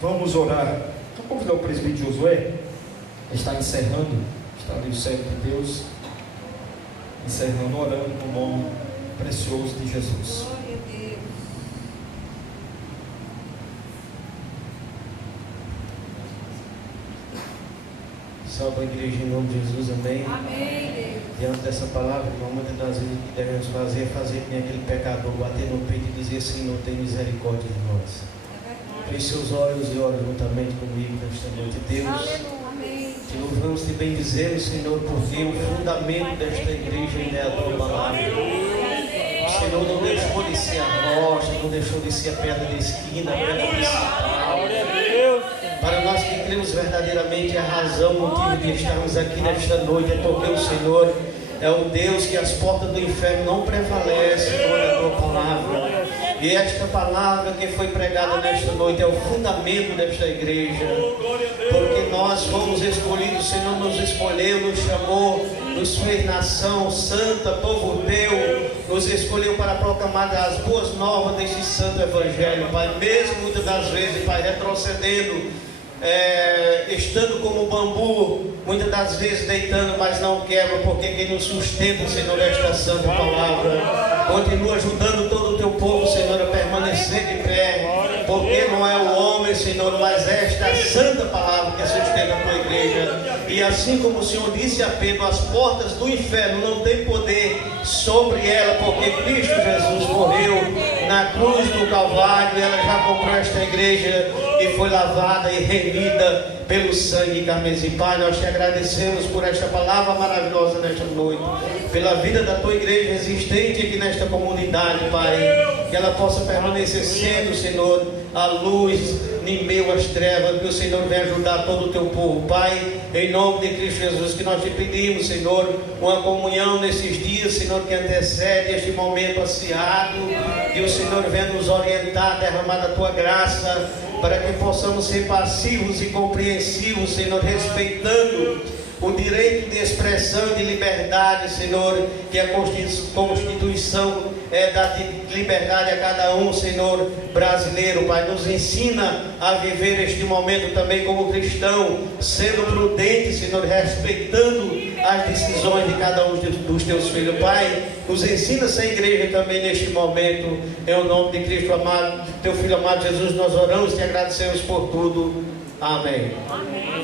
Vamos orar. Vou convidar o presbítero Josué. Está encerrando. Está ali o servo de Deus. Encerrando, orando no nome precioso de Jesus. Glória a Deus. Salve a igreja em nome de Jesus, amém? Amém, Deus. Diante dessa palavra, muitas das vezes o que devemos fazer é fazer que nem aquele pecador, bater no peito e dizer: Senhor, tem misericórdia de nós. Feche seus olhos e ore juntamente comigo nesta noite. Deus, Amém. te louvamos e bendizemos, Senhor, porque o fundamento desta igreja ainda é a tua palavra. O Senhor não deixou de ser a rocha, não deixou de ser a pedra de esquina, a pedra principal. Para nós que cremos verdadeiramente, a razão, o motivo de estarmos aqui nesta noite é porque o Senhor é o Deus que as portas do inferno não prevalecem contra a tua palavra. E esta palavra que foi pregada nesta noite é o fundamento desta igreja. Porque nós fomos escolhidos, o Senhor nos escolheu, nos chamou, nos fez nação santa, povo teu, nos escolheu para proclamar as boas novas deste santo evangelho, Pai. Mesmo muitas das vezes, Pai, retrocedendo, estando como bambu, muitas das vezes deitando, mas não quebra, porque quem nos sustenta, Senhor, é esta santa palavra. Continua ajudando todo o teu povo, Senhor, a permanecer de pé, porque não é o homem, Senhor, mas é esta santa palavra que sustenta a tua igreja. E assim como o Senhor disse a Pedro, as portas do inferno não têm poder sobre ela, porque Cristo Jesus morreu na cruz do Calvário, ela já comprou esta igreja e foi lavada e remida pelo sangue carmesim. Pai, nós te agradecemos por esta palavra maravilhosa nesta noite, pela vida da tua igreja existente aqui nesta comunidade, Pai, que ela possa permanecer sendo, Senhor, a luz em meio às trevas, que o Senhor venha ajudar todo o teu povo, Pai, em nome de Cristo Jesus, que nós te pedimos, Senhor, uma comunhão nesses dias, Senhor, que antecede este momento ansiado, que o Senhor venha nos orientar, derramar da tua graça, para que possamos ser passivos e compreensivos, Senhor, respeitando o direito de expressão e de liberdade, Senhor, que a Constituição dá de liberdade a cada um, Senhor, brasileiro, Pai. Nos ensina a viver este momento também como cristão, sendo prudente, Senhor, respeitando as decisões de cada um dos teus filhos, Pai. Nos ensina essa igreja também neste momento, em o nome de Cristo amado, teu Filho amado Jesus, nós oramos e te agradecemos por tudo. Amém. Amém.